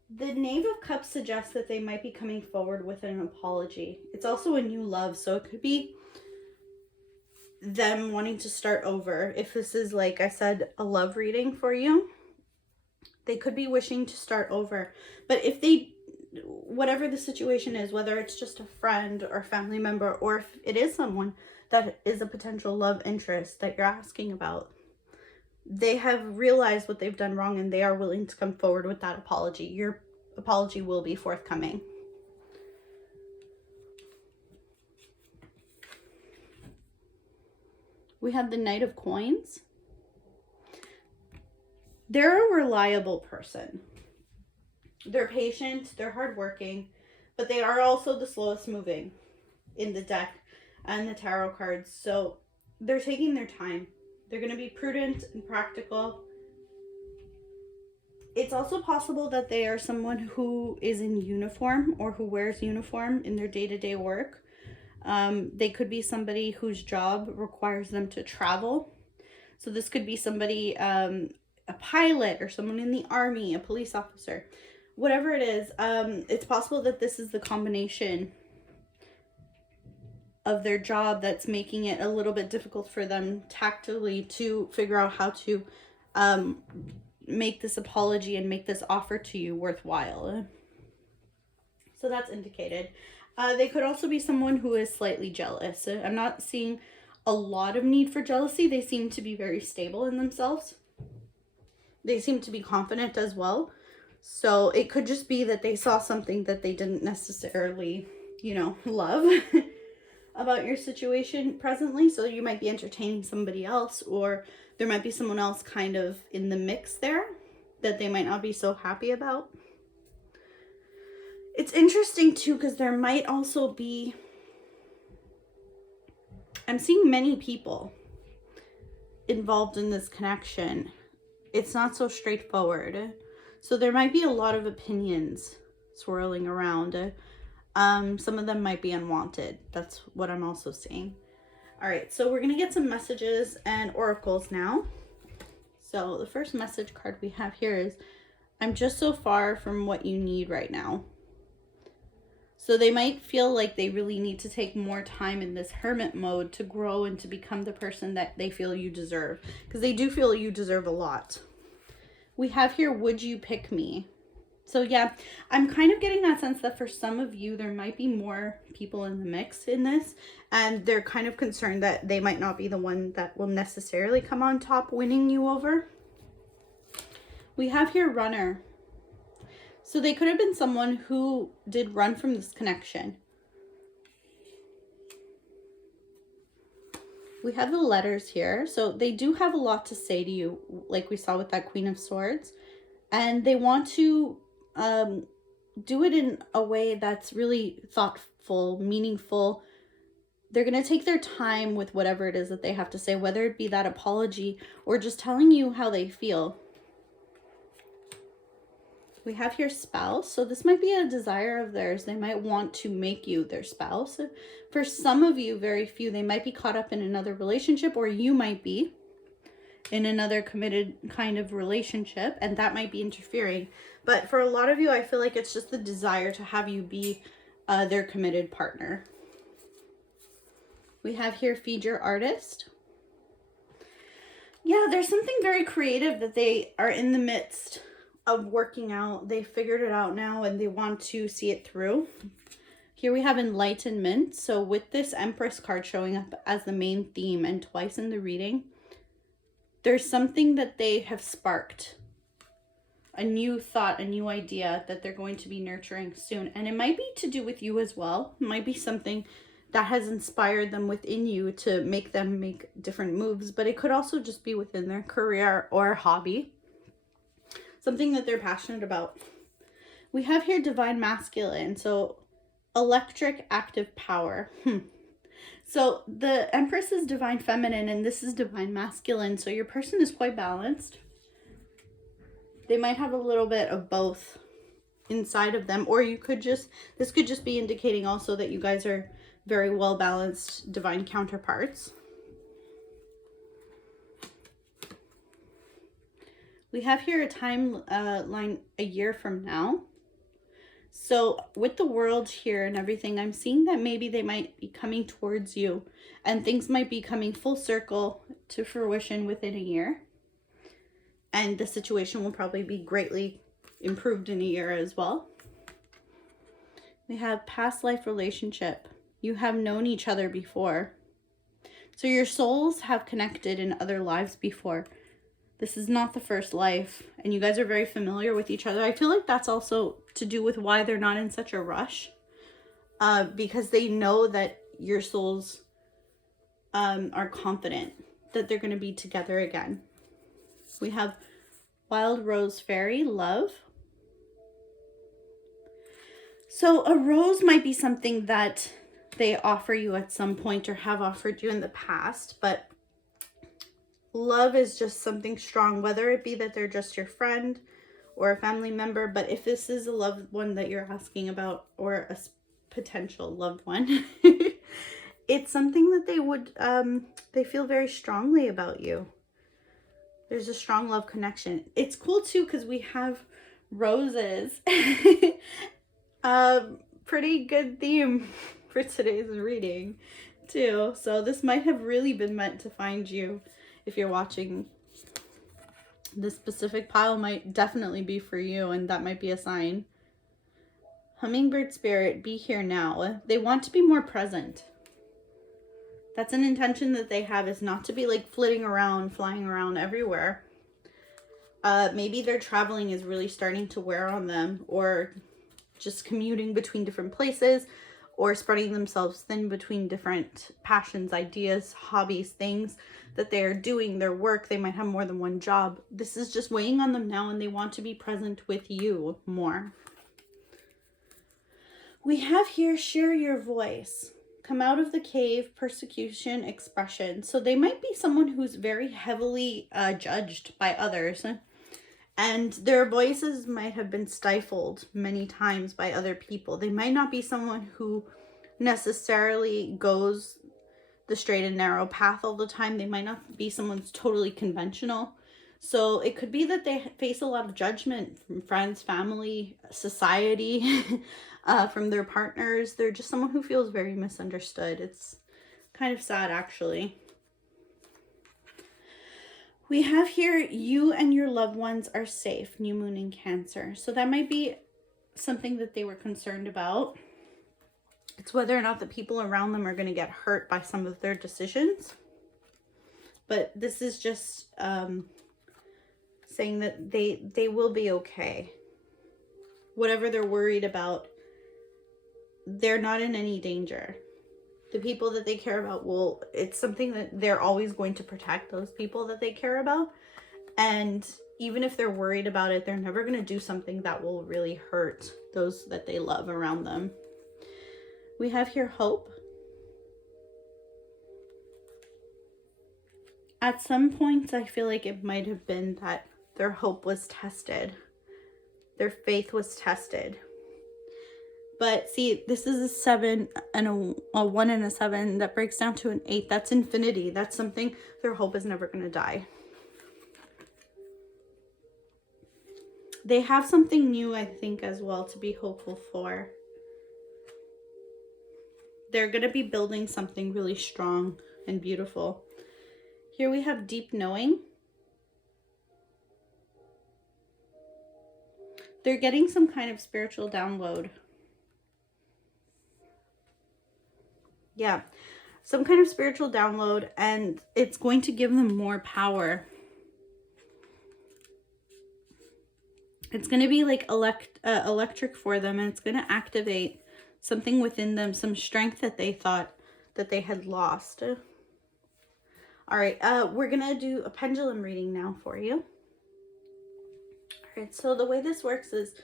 The Knave of Cups suggests that they might be coming forward with an apology. It's also a new love, so it could be them wanting to start over. If this is, like I said, a love reading for you, they could be wishing to start over. But if they, whatever the situation is, whether it's just a friend or family member, or if it is someone that is a potential love interest that you're asking about, they have realized what they've done wrong and they are willing to come forward with that apology. Your apology will be forthcoming. We have the Knight of Coins. They're a reliable person. They're patient, they're hardworking, but they are also the slowest moving in the deck and the tarot cards. So they're taking their time. They're going to be prudent and practical. It's also possible that they are someone who is in uniform or who wears uniform in their day-to-day work. They could be somebody whose job requires them to travel. So this could be somebody, a pilot or someone in the army, a police officer. Whatever it is, it's possible that this is the combination of their job that's making it a little bit difficult for them tactily to figure out how to make this apology and make this offer to you worthwhile. So that's indicated. They could also be someone who is slightly jealous. I'm not seeing a lot of need for jealousy. They seem to be very stable in themselves. They seem to be confident as well. So it could just be that they saw something that they didn't necessarily, love about your situation presently. So you might be entertaining somebody else, or there might be someone else kind of in the mix there that they might not be so happy about. It's interesting too, because there might also be, I'm seeing many people involved in this connection, it's not so straightforward. So there might be a lot of opinions swirling around. Some of them might be unwanted. That's what I'm also seeing. All right, so we're going to get some messages and oracles now. So the first message card we have here is, I'm just so far from what you need right now. So they might feel like they really need to take more time in this hermit mode to grow and to become the person that they feel you deserve. Because they do feel you deserve a lot. We have here, would you pick me? So yeah, I'm kind of getting that sense that for some of you, there might be more people in the mix in this. And they're kind of concerned that they might not be the one that will necessarily come on top winning you over. We have here runner. So they could have been someone who did run from this connection. We have the letters here. So they do have a lot to say to you, like we saw with that Queen of Swords. And they want to do it in a way that's really thoughtful, meaningful. They're going to take their time with whatever it is that they have to say, whether it be that apology or just telling you how they feel. We have here spouse. So this might be a desire of theirs. They might want to make you their spouse. For some of you, very few, they might be caught up in another relationship, or you might be in another committed kind of relationship, and that might be interfering. But for a lot of you, I feel like it's just the desire to have you be their committed partner. We have here, feed your artist. Yeah, there's something very creative that they are in the midst of working out. They figured it out now and they want to see it through. Here we have enlightenment. So with this Empress card showing up as the main theme and twice in the reading, there's something that they have sparked. A new thought, a new idea that they're going to be nurturing soon. And it might be to do with you as well. It might be something that has inspired them within you to make them make different moves. But it could also just be within their career or hobby. Something that they're passionate about. We have here divine masculine. So electric active power. So the Empress is divine feminine and this is divine masculine. So your person is quite balanced. They might have a little bit of both inside of them, or you could just, this could just be indicating also that you guys are very well balanced divine counterparts. We have here a timeline a year from now. So with the world here and everything, I'm seeing that maybe they might be coming towards you and things might be coming full circle to fruition within a year. And the situation will probably be greatly improved in a year as well. We have past life relationship. You have known each other before. So your souls have connected in other lives before. This is not the first life. And you guys are very familiar with each other. I feel like that's also to do with why they're not in such a rush. Because they know that your souls are confident that they're going to be together again. We have wild rose fairy, love. So a rose might be something that they offer you at some point or have offered you in the past, but love is just something strong, whether it be that they're just your friend or a family member. But if this is a loved one that you're asking about, or a potential loved one, it's something that they would, they feel very strongly about you. There's a strong love connection. It's cool too because we have roses. Pretty good theme for today's reading too. So this might have really been meant to find you. If you're watching, this specific pile might definitely be for you, and that might be a sign. Hummingbird spirit, be here now. They want to be more present. That's an intention that they have, is not to be like flitting around, flying around everywhere. Maybe their traveling is really starting to wear on them, or just commuting between different places, or spreading themselves thin between different passions, ideas, hobbies, things that they're doing, their work. They might have more than one job. This is just weighing on them now, and they want to be present with you more. We have here, share your voice. come out of the cave, persecution, expression. So they might be someone who's very heavily judged by others. And their voices might have been stifled many times by other people. They might not be someone who necessarily goes the straight and narrow path all the time. They might not be someone who's totally conventional. So it could be that they face a lot of judgment from friends, family, society, from their partners. They're just someone who feels very misunderstood. It's kind of sad, actually. We have here, you and your loved ones are safe, new moon in Cancer. So that might be something that they were concerned about. It's whether or not the people around them are going to get hurt by some of their decisions. But this is just saying that they will be okay. Whatever they're worried about, they're not in any danger. The people that they care about it's something that they're always going to protect, those people that they care about. And even if they're worried about it, they're never going to do something that will really hurt those that they love around them. We have here hope. At some points, I feel like it might have been that their hope was tested. Their faith was tested. But see, this is a 7 and a 1 and a 7 that breaks down to an 8. That's infinity. That's something, their hope is never going to die. They have something new, I think, as well to be hopeful for. They're going to be building something really strong and beautiful. Here we have deep knowing. They're getting some kind of spiritual download. Yeah, some kind of spiritual download, and it's going to give them more power. It's going to be like electric for them, and it's going to activate something within them, some strength that they thought that they had lost. All right, we're going to do a pendulum reading now for you. All right, so the way this works is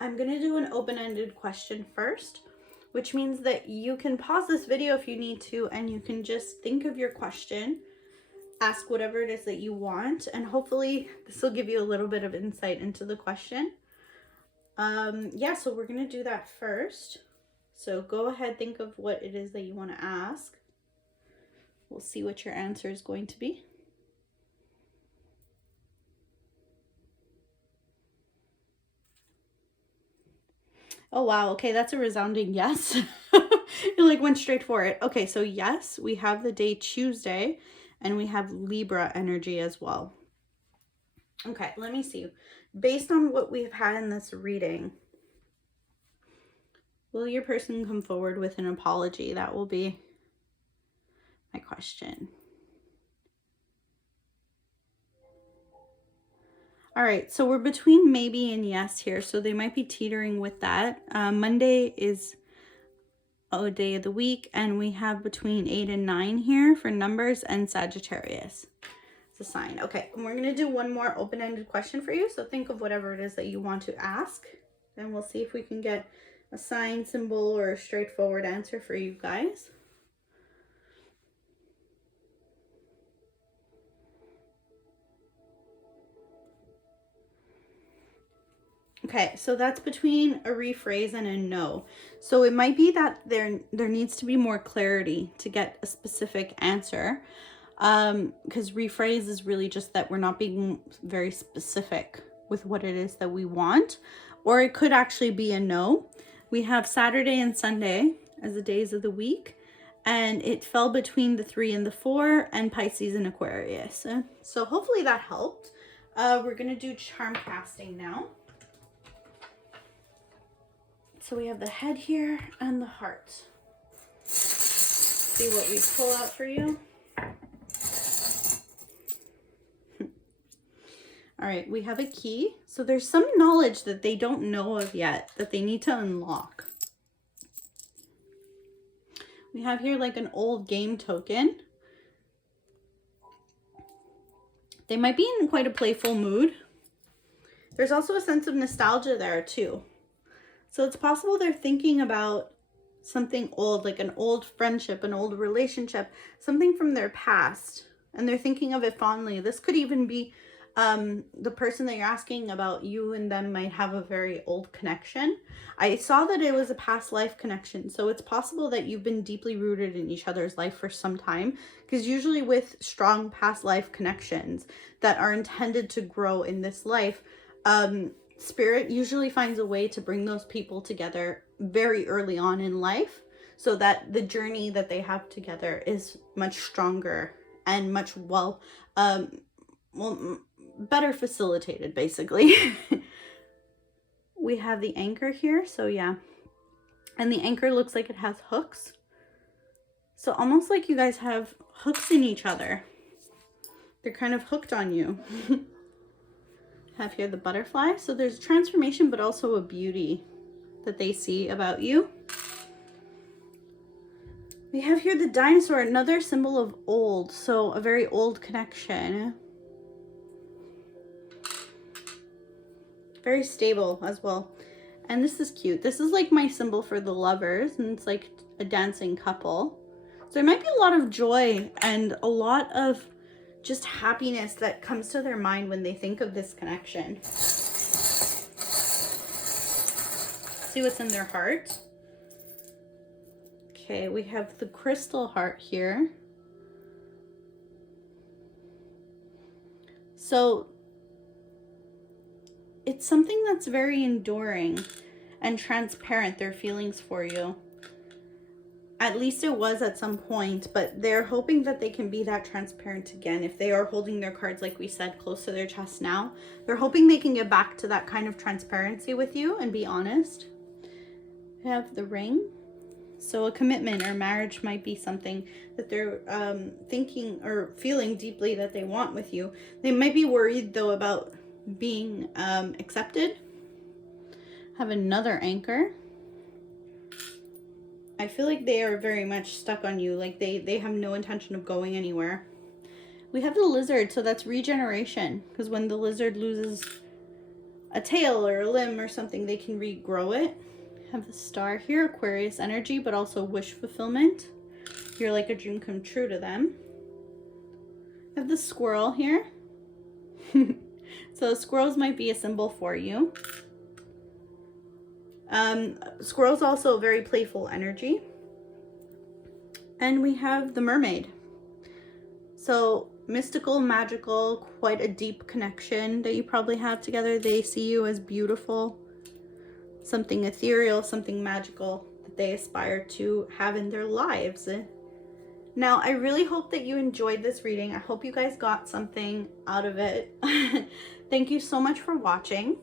I'm going to do an open-ended question first, which means that you can pause this video if you need to, and you can just think of your question, ask whatever it is that you want, and hopefully this will give you a little bit of insight into the question. Yeah, so we're going to do that first. So go ahead, think of what it is that you want to ask. We'll see what your answer is going to be. Oh, wow. Okay, that's a resounding yes. You like went straight for it. Okay, so yes, we have the day Tuesday, and we have Libra energy as well. Okay, let me see. Based on what we've had in this reading, will your person come forward with an apology? That will be my question. All right, so we're between maybe and yes here, so they might be teetering with that. Monday is a day of the week, and we have between 8 and 9 here for numbers, and Sagittarius. It's a sign. Okay, and we're going to do one more open-ended question for you, so think of whatever it is that you want to ask, and we'll see if we can get a sign, symbol, or a straightforward answer for you guys. Okay, so that's between a rephrase and a no. So it might be that there needs to be more clarity to get a specific answer. Because rephrase is really just that we're not being very specific with what it is that we want. Or it could actually be a no. We have Saturday and Sunday as the days of the week. And it fell between the 3 and the 4 and Pisces and Aquarius. So hopefully that helped. We're going to do charm casting now. So we have the head here and the heart. See what we pull out for you. All right, we have a key. So there's some knowledge that they don't know of yet that they need to unlock. We have here like an old game token. They might be in quite a playful mood. There's also a sense of nostalgia there too. So it's possible they're thinking about something old, like an old friendship, an old relationship, something from their past, and they're thinking of it fondly. This could even be the person that you're asking about, you and them might have a very old connection. I saw that it was a past life connection, so it's possible that you've been deeply rooted in each other's life for some time, because usually with strong past life connections that are intended to grow in this life, Spirit usually finds a way to bring those people together very early on in life, so that the journey that they have together is much stronger and much better facilitated, basically. We have the anchor here, so yeah. And the anchor looks like it has hooks. So almost like you guys have hooks in each other. They're kind of hooked on you. Have here the butterfly. So there's a transformation, but also a beauty that they see about you. We have here the dinosaur, another symbol of old. So a very old connection. Very stable as well. And this is cute. This is like my symbol for the lovers, and it's like a dancing couple. So there might be a lot of joy and a lot of just happiness that comes to their mind when they think of this connection. See what's in their heart. Okay, we have the crystal heart here. So it's something that's very enduring and transparent, their feelings for you. At least it was at some point, but they're hoping that they can be that transparent again. If they are holding their cards, like we said, close to their chest now, they're hoping they can get back to that kind of transparency with you and be honest. We have the ring. So a commitment or marriage might be something that they're thinking or feeling deeply that they want with you. They might be worried though about being accepted. Have another anchor. I feel like they are very much stuck on you, like they have no intention of going anywhere. We have the lizard, so that's regeneration, because when the lizard loses a tail or a limb or something, they can regrow it. Have the star here, Aquarius energy, but also wish fulfillment. You're like a dream come true to them. Have the squirrel here. So squirrels might be a symbol for you. Squirrel's also a very playful energy. And we have the mermaid. So mystical, magical, quite a deep connection that you probably have together. They see you as beautiful, something ethereal, something magical that they aspire to have in their lives. Now, I really hope that you enjoyed this reading. I hope you guys got something out of it. Thank you so much for watching.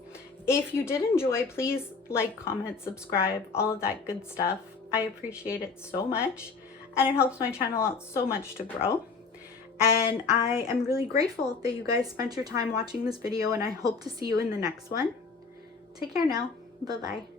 If you did enjoy, please like, comment, subscribe, all of that good stuff. I appreciate it so much, and it helps my channel out so much to grow. And I am really grateful that you guys spent your time watching this video, and I hope to see you in the next one. Take care now. Bye-bye.